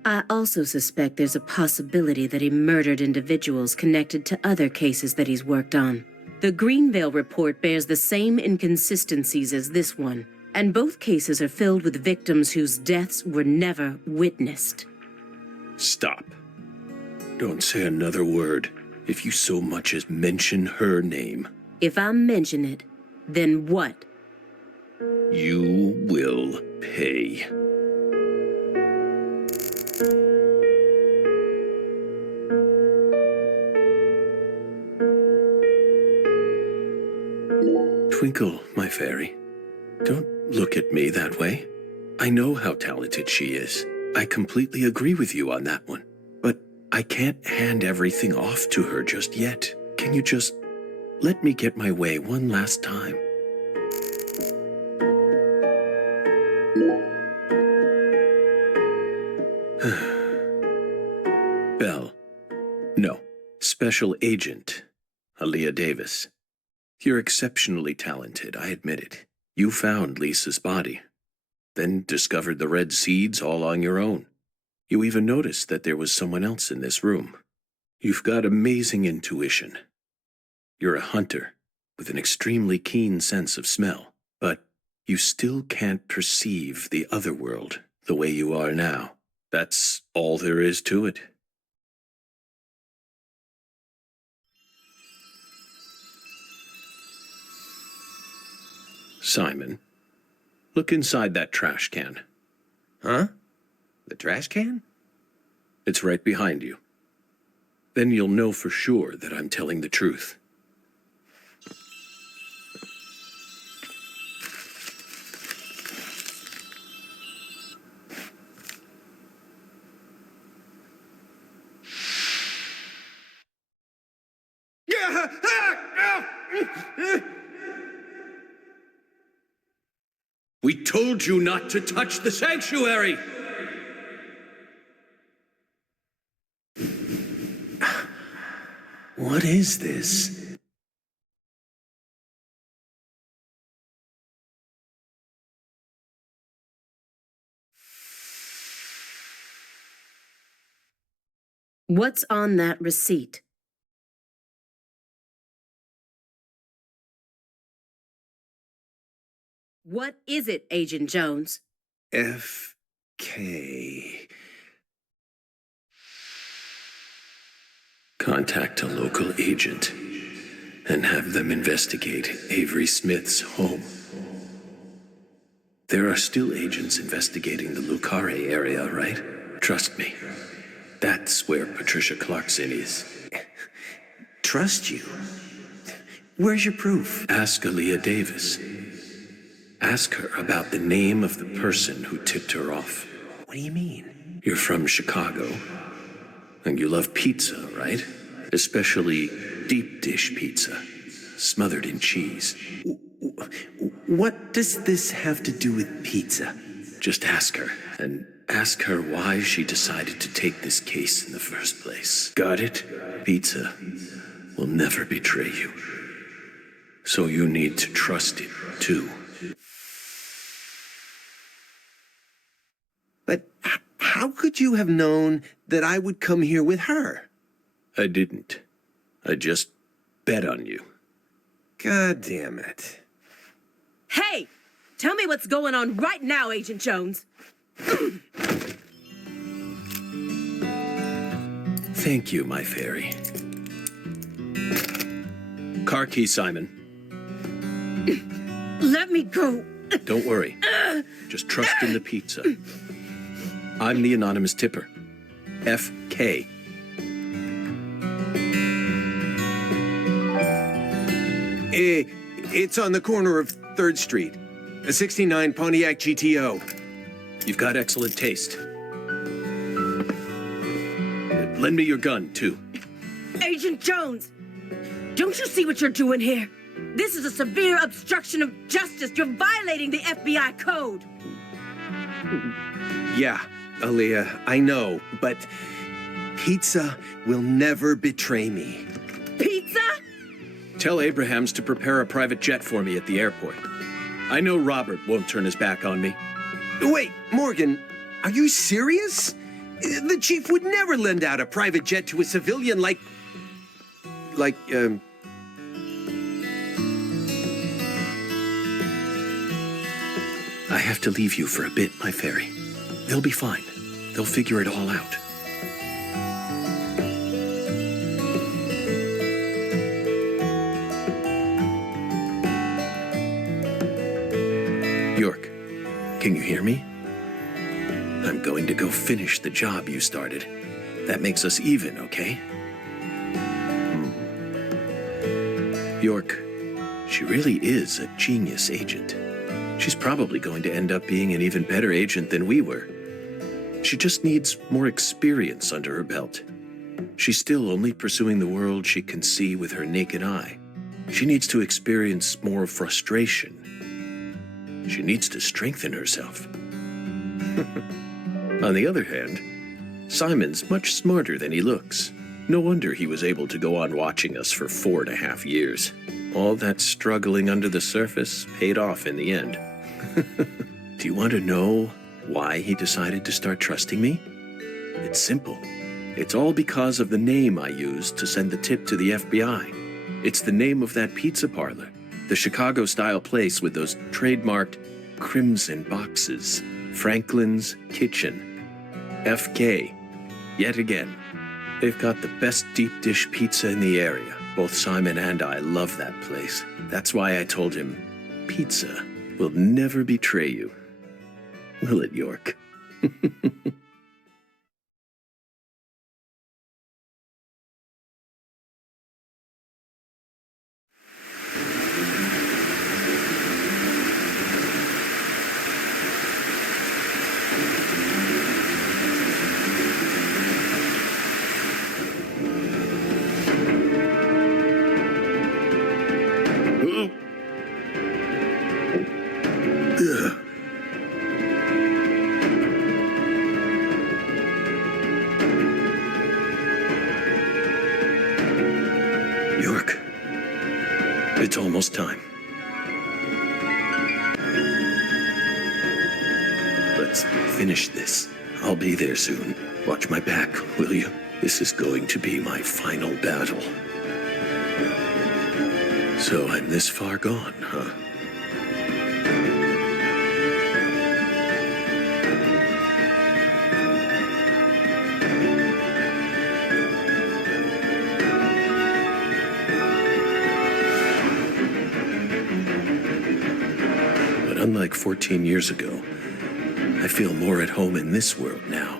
I also suspect there's a possibility that he murdered individuals connected to other cases that he's worked on. The Greenvale report bears the same inconsistencies as this one, and both cases are filled with victims whose deaths were never witnessed. Stop. Don't say another word. If you so much as mention her name. If I mention it, then what? You will pay. Twinkle, my fairy. Don't look at me that way. I know how talented she is. I completely agree with you on that one. But I can't hand everything off to her just yet. Can you just let me get my way one last time? Belle. No. Special Agent Aaliyah Davis. You're exceptionally talented, I admit it. You found Lisa's body, then discovered the red seeds all on your own. You even noticed that there was someone else in this room. You've got amazing intuition. You're a hunter with an extremely keen sense of smell, but you still can't perceive the other world the way you are now. That's all there is to it. Simon, look inside that trash can. Huh? The trash can? It's right behind you. Then you'll know for sure that I'm telling the truth. We told you not to touch the sanctuary! What is this? What's on that receipt? What is it, Agent Jones? F.K. Contact a local agent and have them investigate Avery Smith's home. There are still agents investigating the Lucare area, right? Trust me. That's where Patricia Clarkson is. Trust you? Where's your proof? Ask Aaliyah Davis. Ask her about the name of the person who tipped her off. What do you mean? You're from Chicago, and you love pizza, right? Especially deep dish pizza, smothered in cheese. What does this have to do with pizza? Just ask her, and ask her why she decided to take this case in the first place. Got it? Pizza will never betray you. So you need to trust it, too. But how could you have known that I would come here with her? I didn't. I just bet on you. God damn it. Hey! Tell me what's going on right now, Agent Jones. Thank you, my fairy. Car key, Simon. Let me go. Don't worry. Just trust in the pizza. I'm the anonymous tipper. F.K. It's on the corner of 3rd Street. A 69 Pontiac GTO. You've got excellent taste. Lend me your gun, too. Agent Jones! Don't you see what you're doing here? This is a severe obstruction of justice. You're violating the FBI code. Yeah, Aaliyah, I know, but pizza will never betray me. Pizza? Tell Abrahams to prepare a private jet for me at the airport. I know Robert won't turn his back on me. Wait, Morgan, are you serious? The chief would never lend out a private jet to a civilian like... I have to leave you for a bit, my fairy. They'll be fine. They'll figure it all out. York, can you hear me? I'm going to go finish the job you started. That makes us even, okay? York, She really is a genius agent. She's probably going to end up being an even better agent than we were. She just needs more experience under her belt. She's still only pursuing the world she can see with her naked eye. She needs to experience more frustration. She needs to strengthen herself. On the other hand, Simon's much smarter than he looks. No wonder he was able to go on watching us for 4.5 years. All that struggling under the surface paid off in the end. Do you want to know why he decided to start trusting me? It's simple. It's all because of the name I used to send the tip to the FBI. It's the name of that pizza parlor, the Chicago-style place with those trademarked crimson boxes. Franklin's Kitchen. FK. Yet again. They've got the best deep dish pizza in the area. Both Simon and I love that place. That's why I told him, pizza will never betray you. Will it, York? York, it's almost time. Let's finish this. I'll be there soon. Watch my back, will you? This is going to be my final battle. So I'm this far gone, huh? But unlike 14 years ago, I feel more at home in this world now.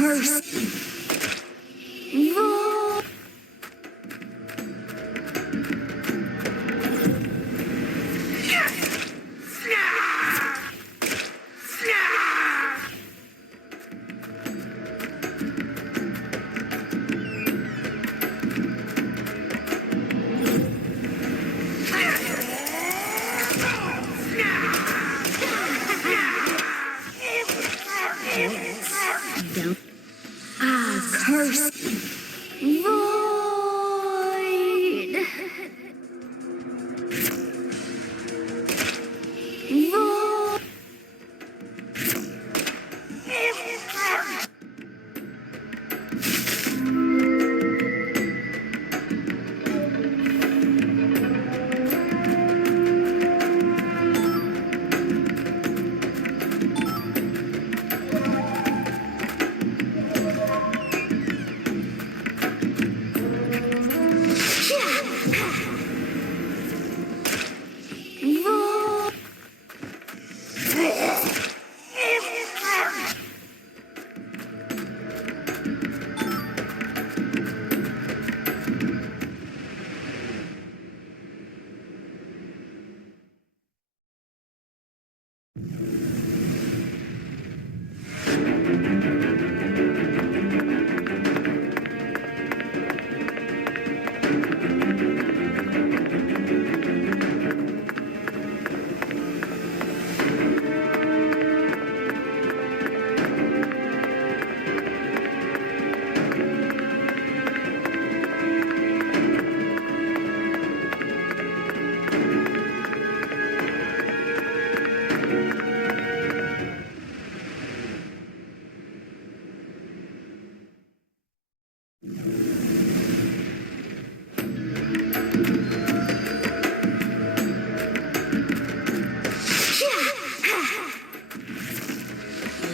curse. Roll. Down. Curse. Void. Void. Void.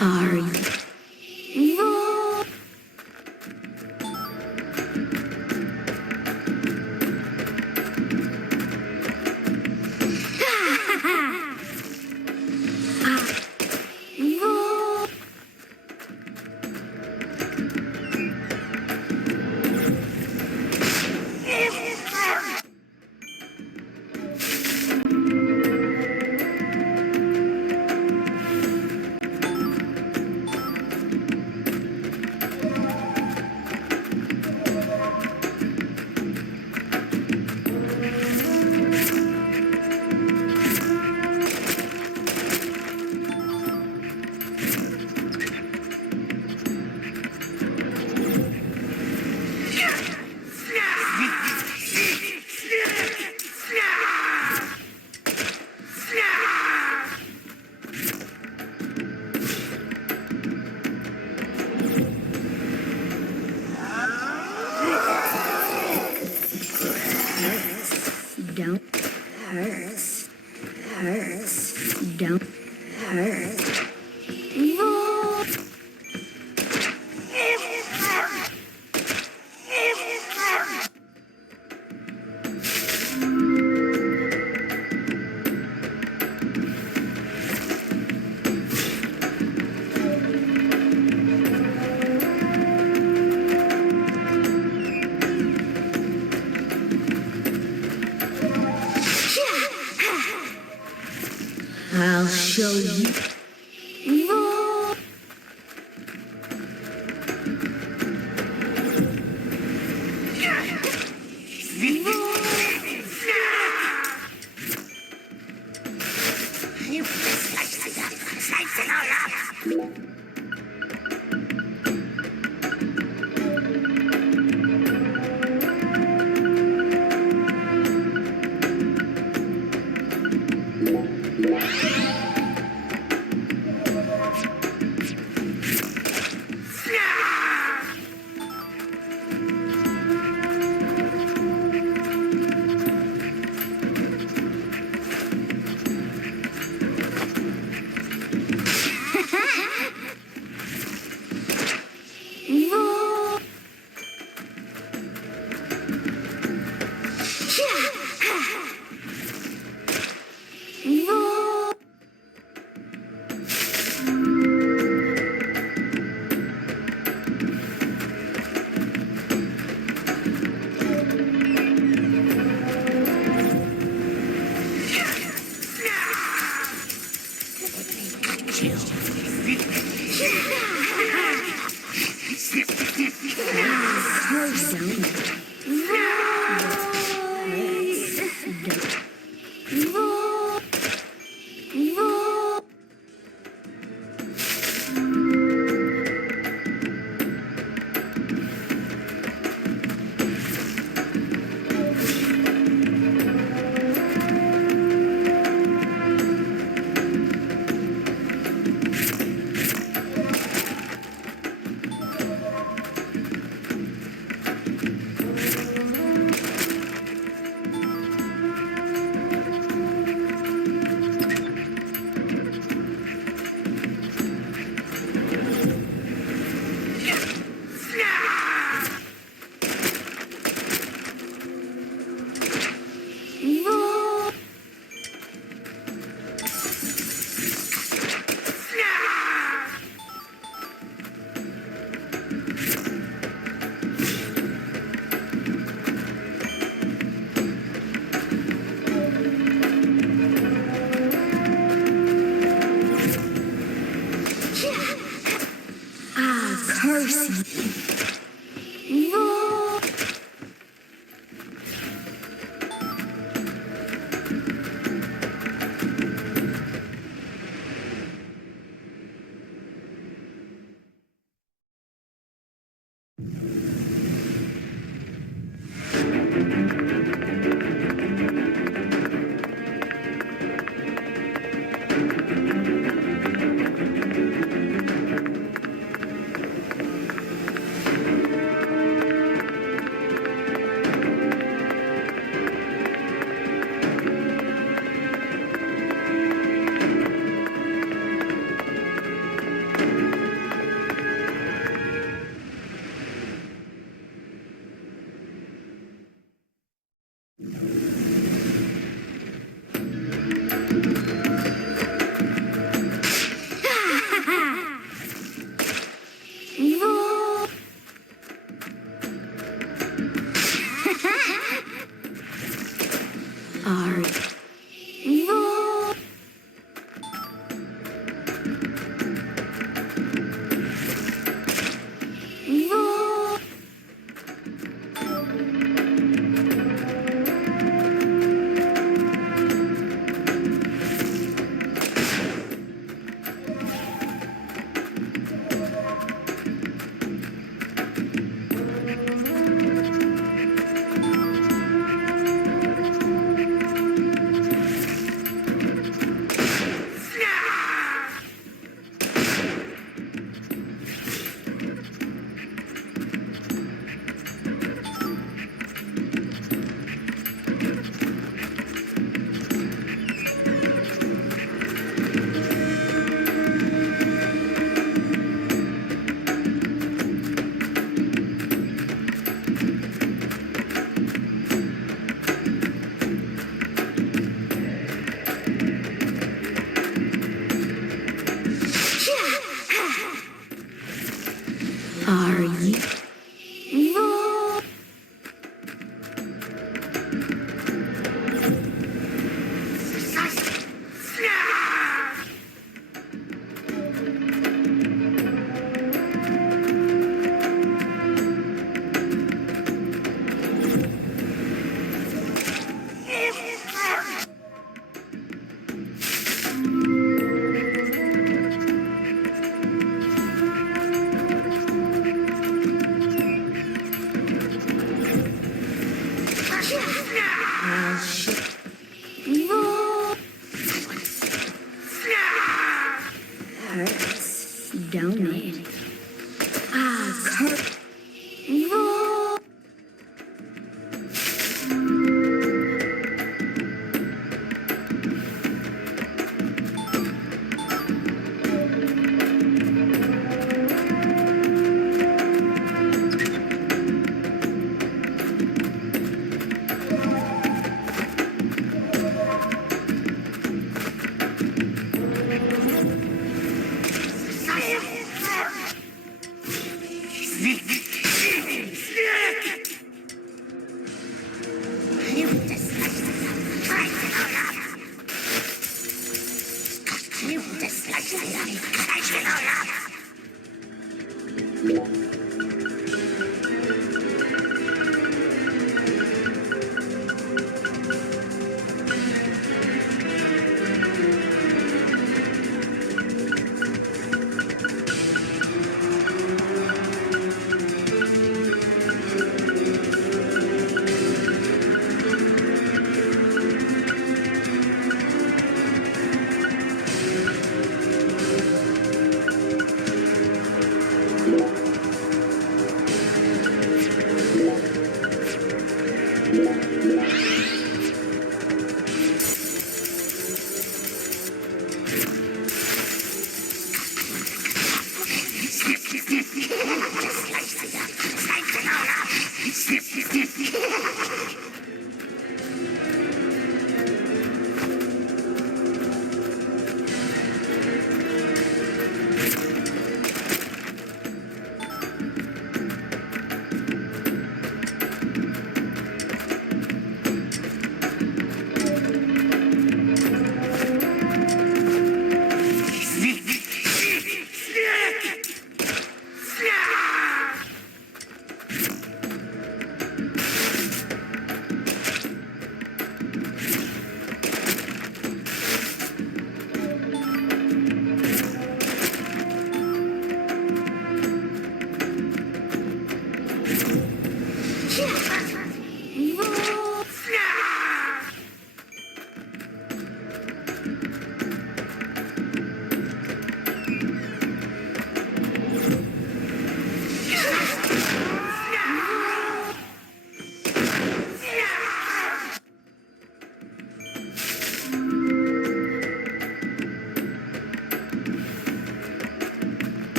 Are you? Void. Void. Don't hurt. Don't hurt. Void. I'll show you. Void. Are you? Hurts, don't it? Hurt. Sneak.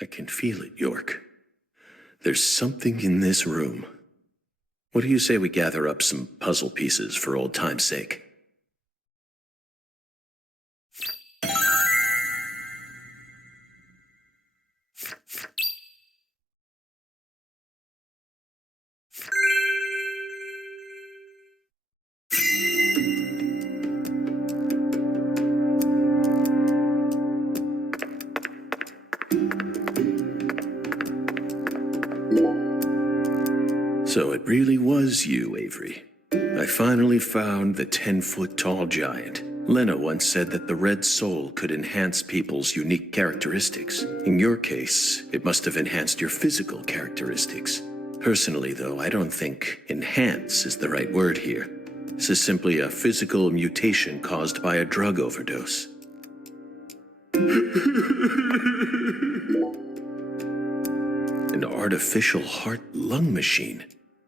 I can feel it, York. There's something in this room. What do you say we gather up some puzzle pieces for old time's sake? So it really was you, Avery. I finally found the 10-foot-tall giant. Lena once said that the red soul could enhance people's unique characteristics. In your case, it must have enhanced your physical characteristics. Personally, though, I don't think enhance is the right word here. This is simply a physical mutation caused by a drug overdose. An artificial heart-lung machine.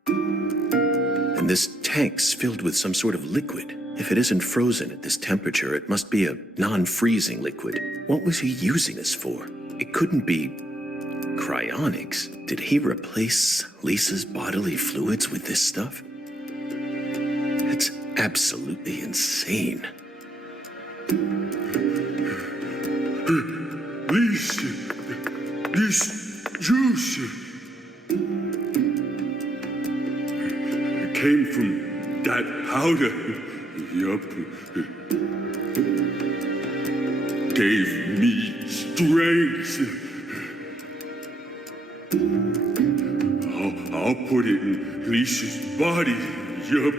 And this tank's filled with some sort of liquid. If it isn't frozen at this temperature, it must be a non-freezing liquid. What was he using this for? It couldn't be cryonics. Did he replace Lisa's bodily fluids with this stuff? It's absolutely insane. Lisa, this juice came from that powder. Yup. Gave me strength. I'll put it in Lisa's body. Yup.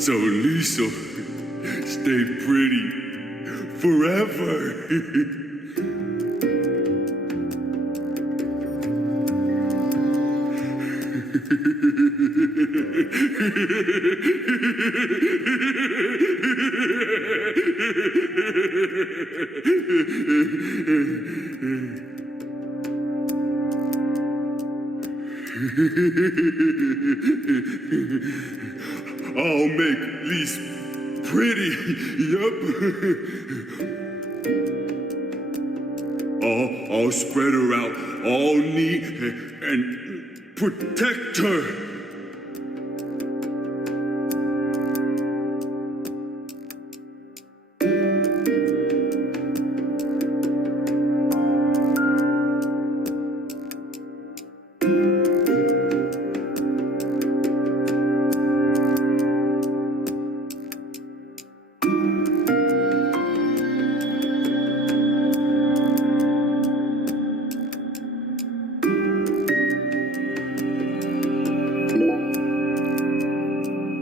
So Lisa stay pretty forever. I'll make Lise pretty, yup. I'll spread her out all neat and protect her.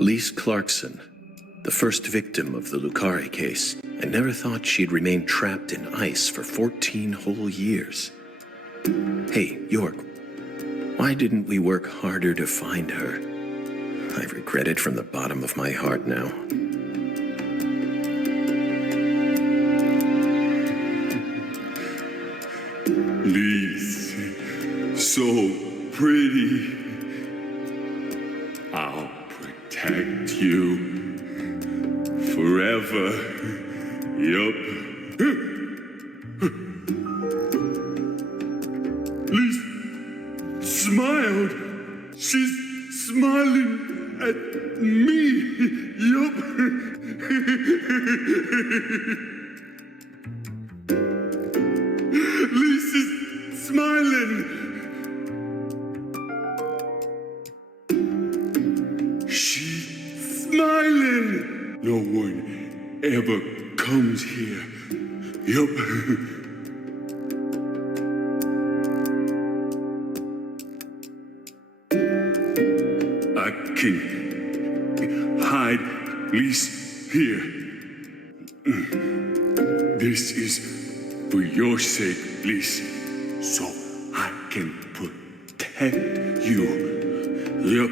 Lise Clarkson, the first victim of the Lucari case. I never thought she'd remain trapped in ice for 14 whole years. Hey, York, why didn't we work harder to find her? I regret it from the bottom of my heart now. Lise, so pretty. I'll protect you forever. Yup. Lise smiled. She's smiling at me. Yup. Lise is smiling. She's smiling. No one ever comes here. Yup. I can hide Lise here. This is for your sake, Lise, so I can protect you. Yup.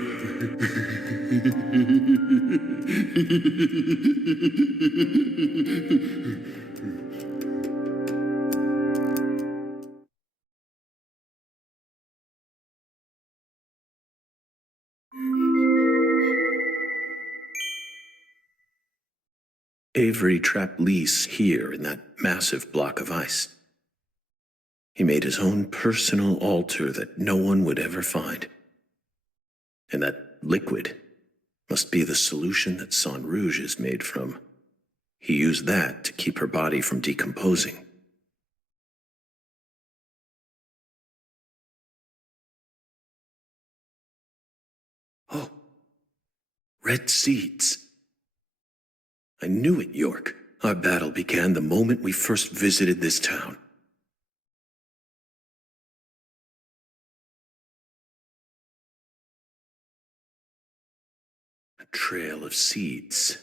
Avery trapped Lise here in that massive block of ice. He made his own personal altar that no one would ever find. And that liquid must be the solution that Sang Rouge is made from. He used that to keep her body from decomposing. Oh, red seeds. I knew it, York. Our battle began the moment we first visited this town. A trail of seeds.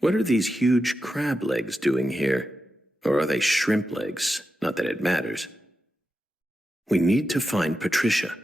What are these huge crab legs doing here? Or are they shrimp legs? Not that it matters. We need to find Patricia.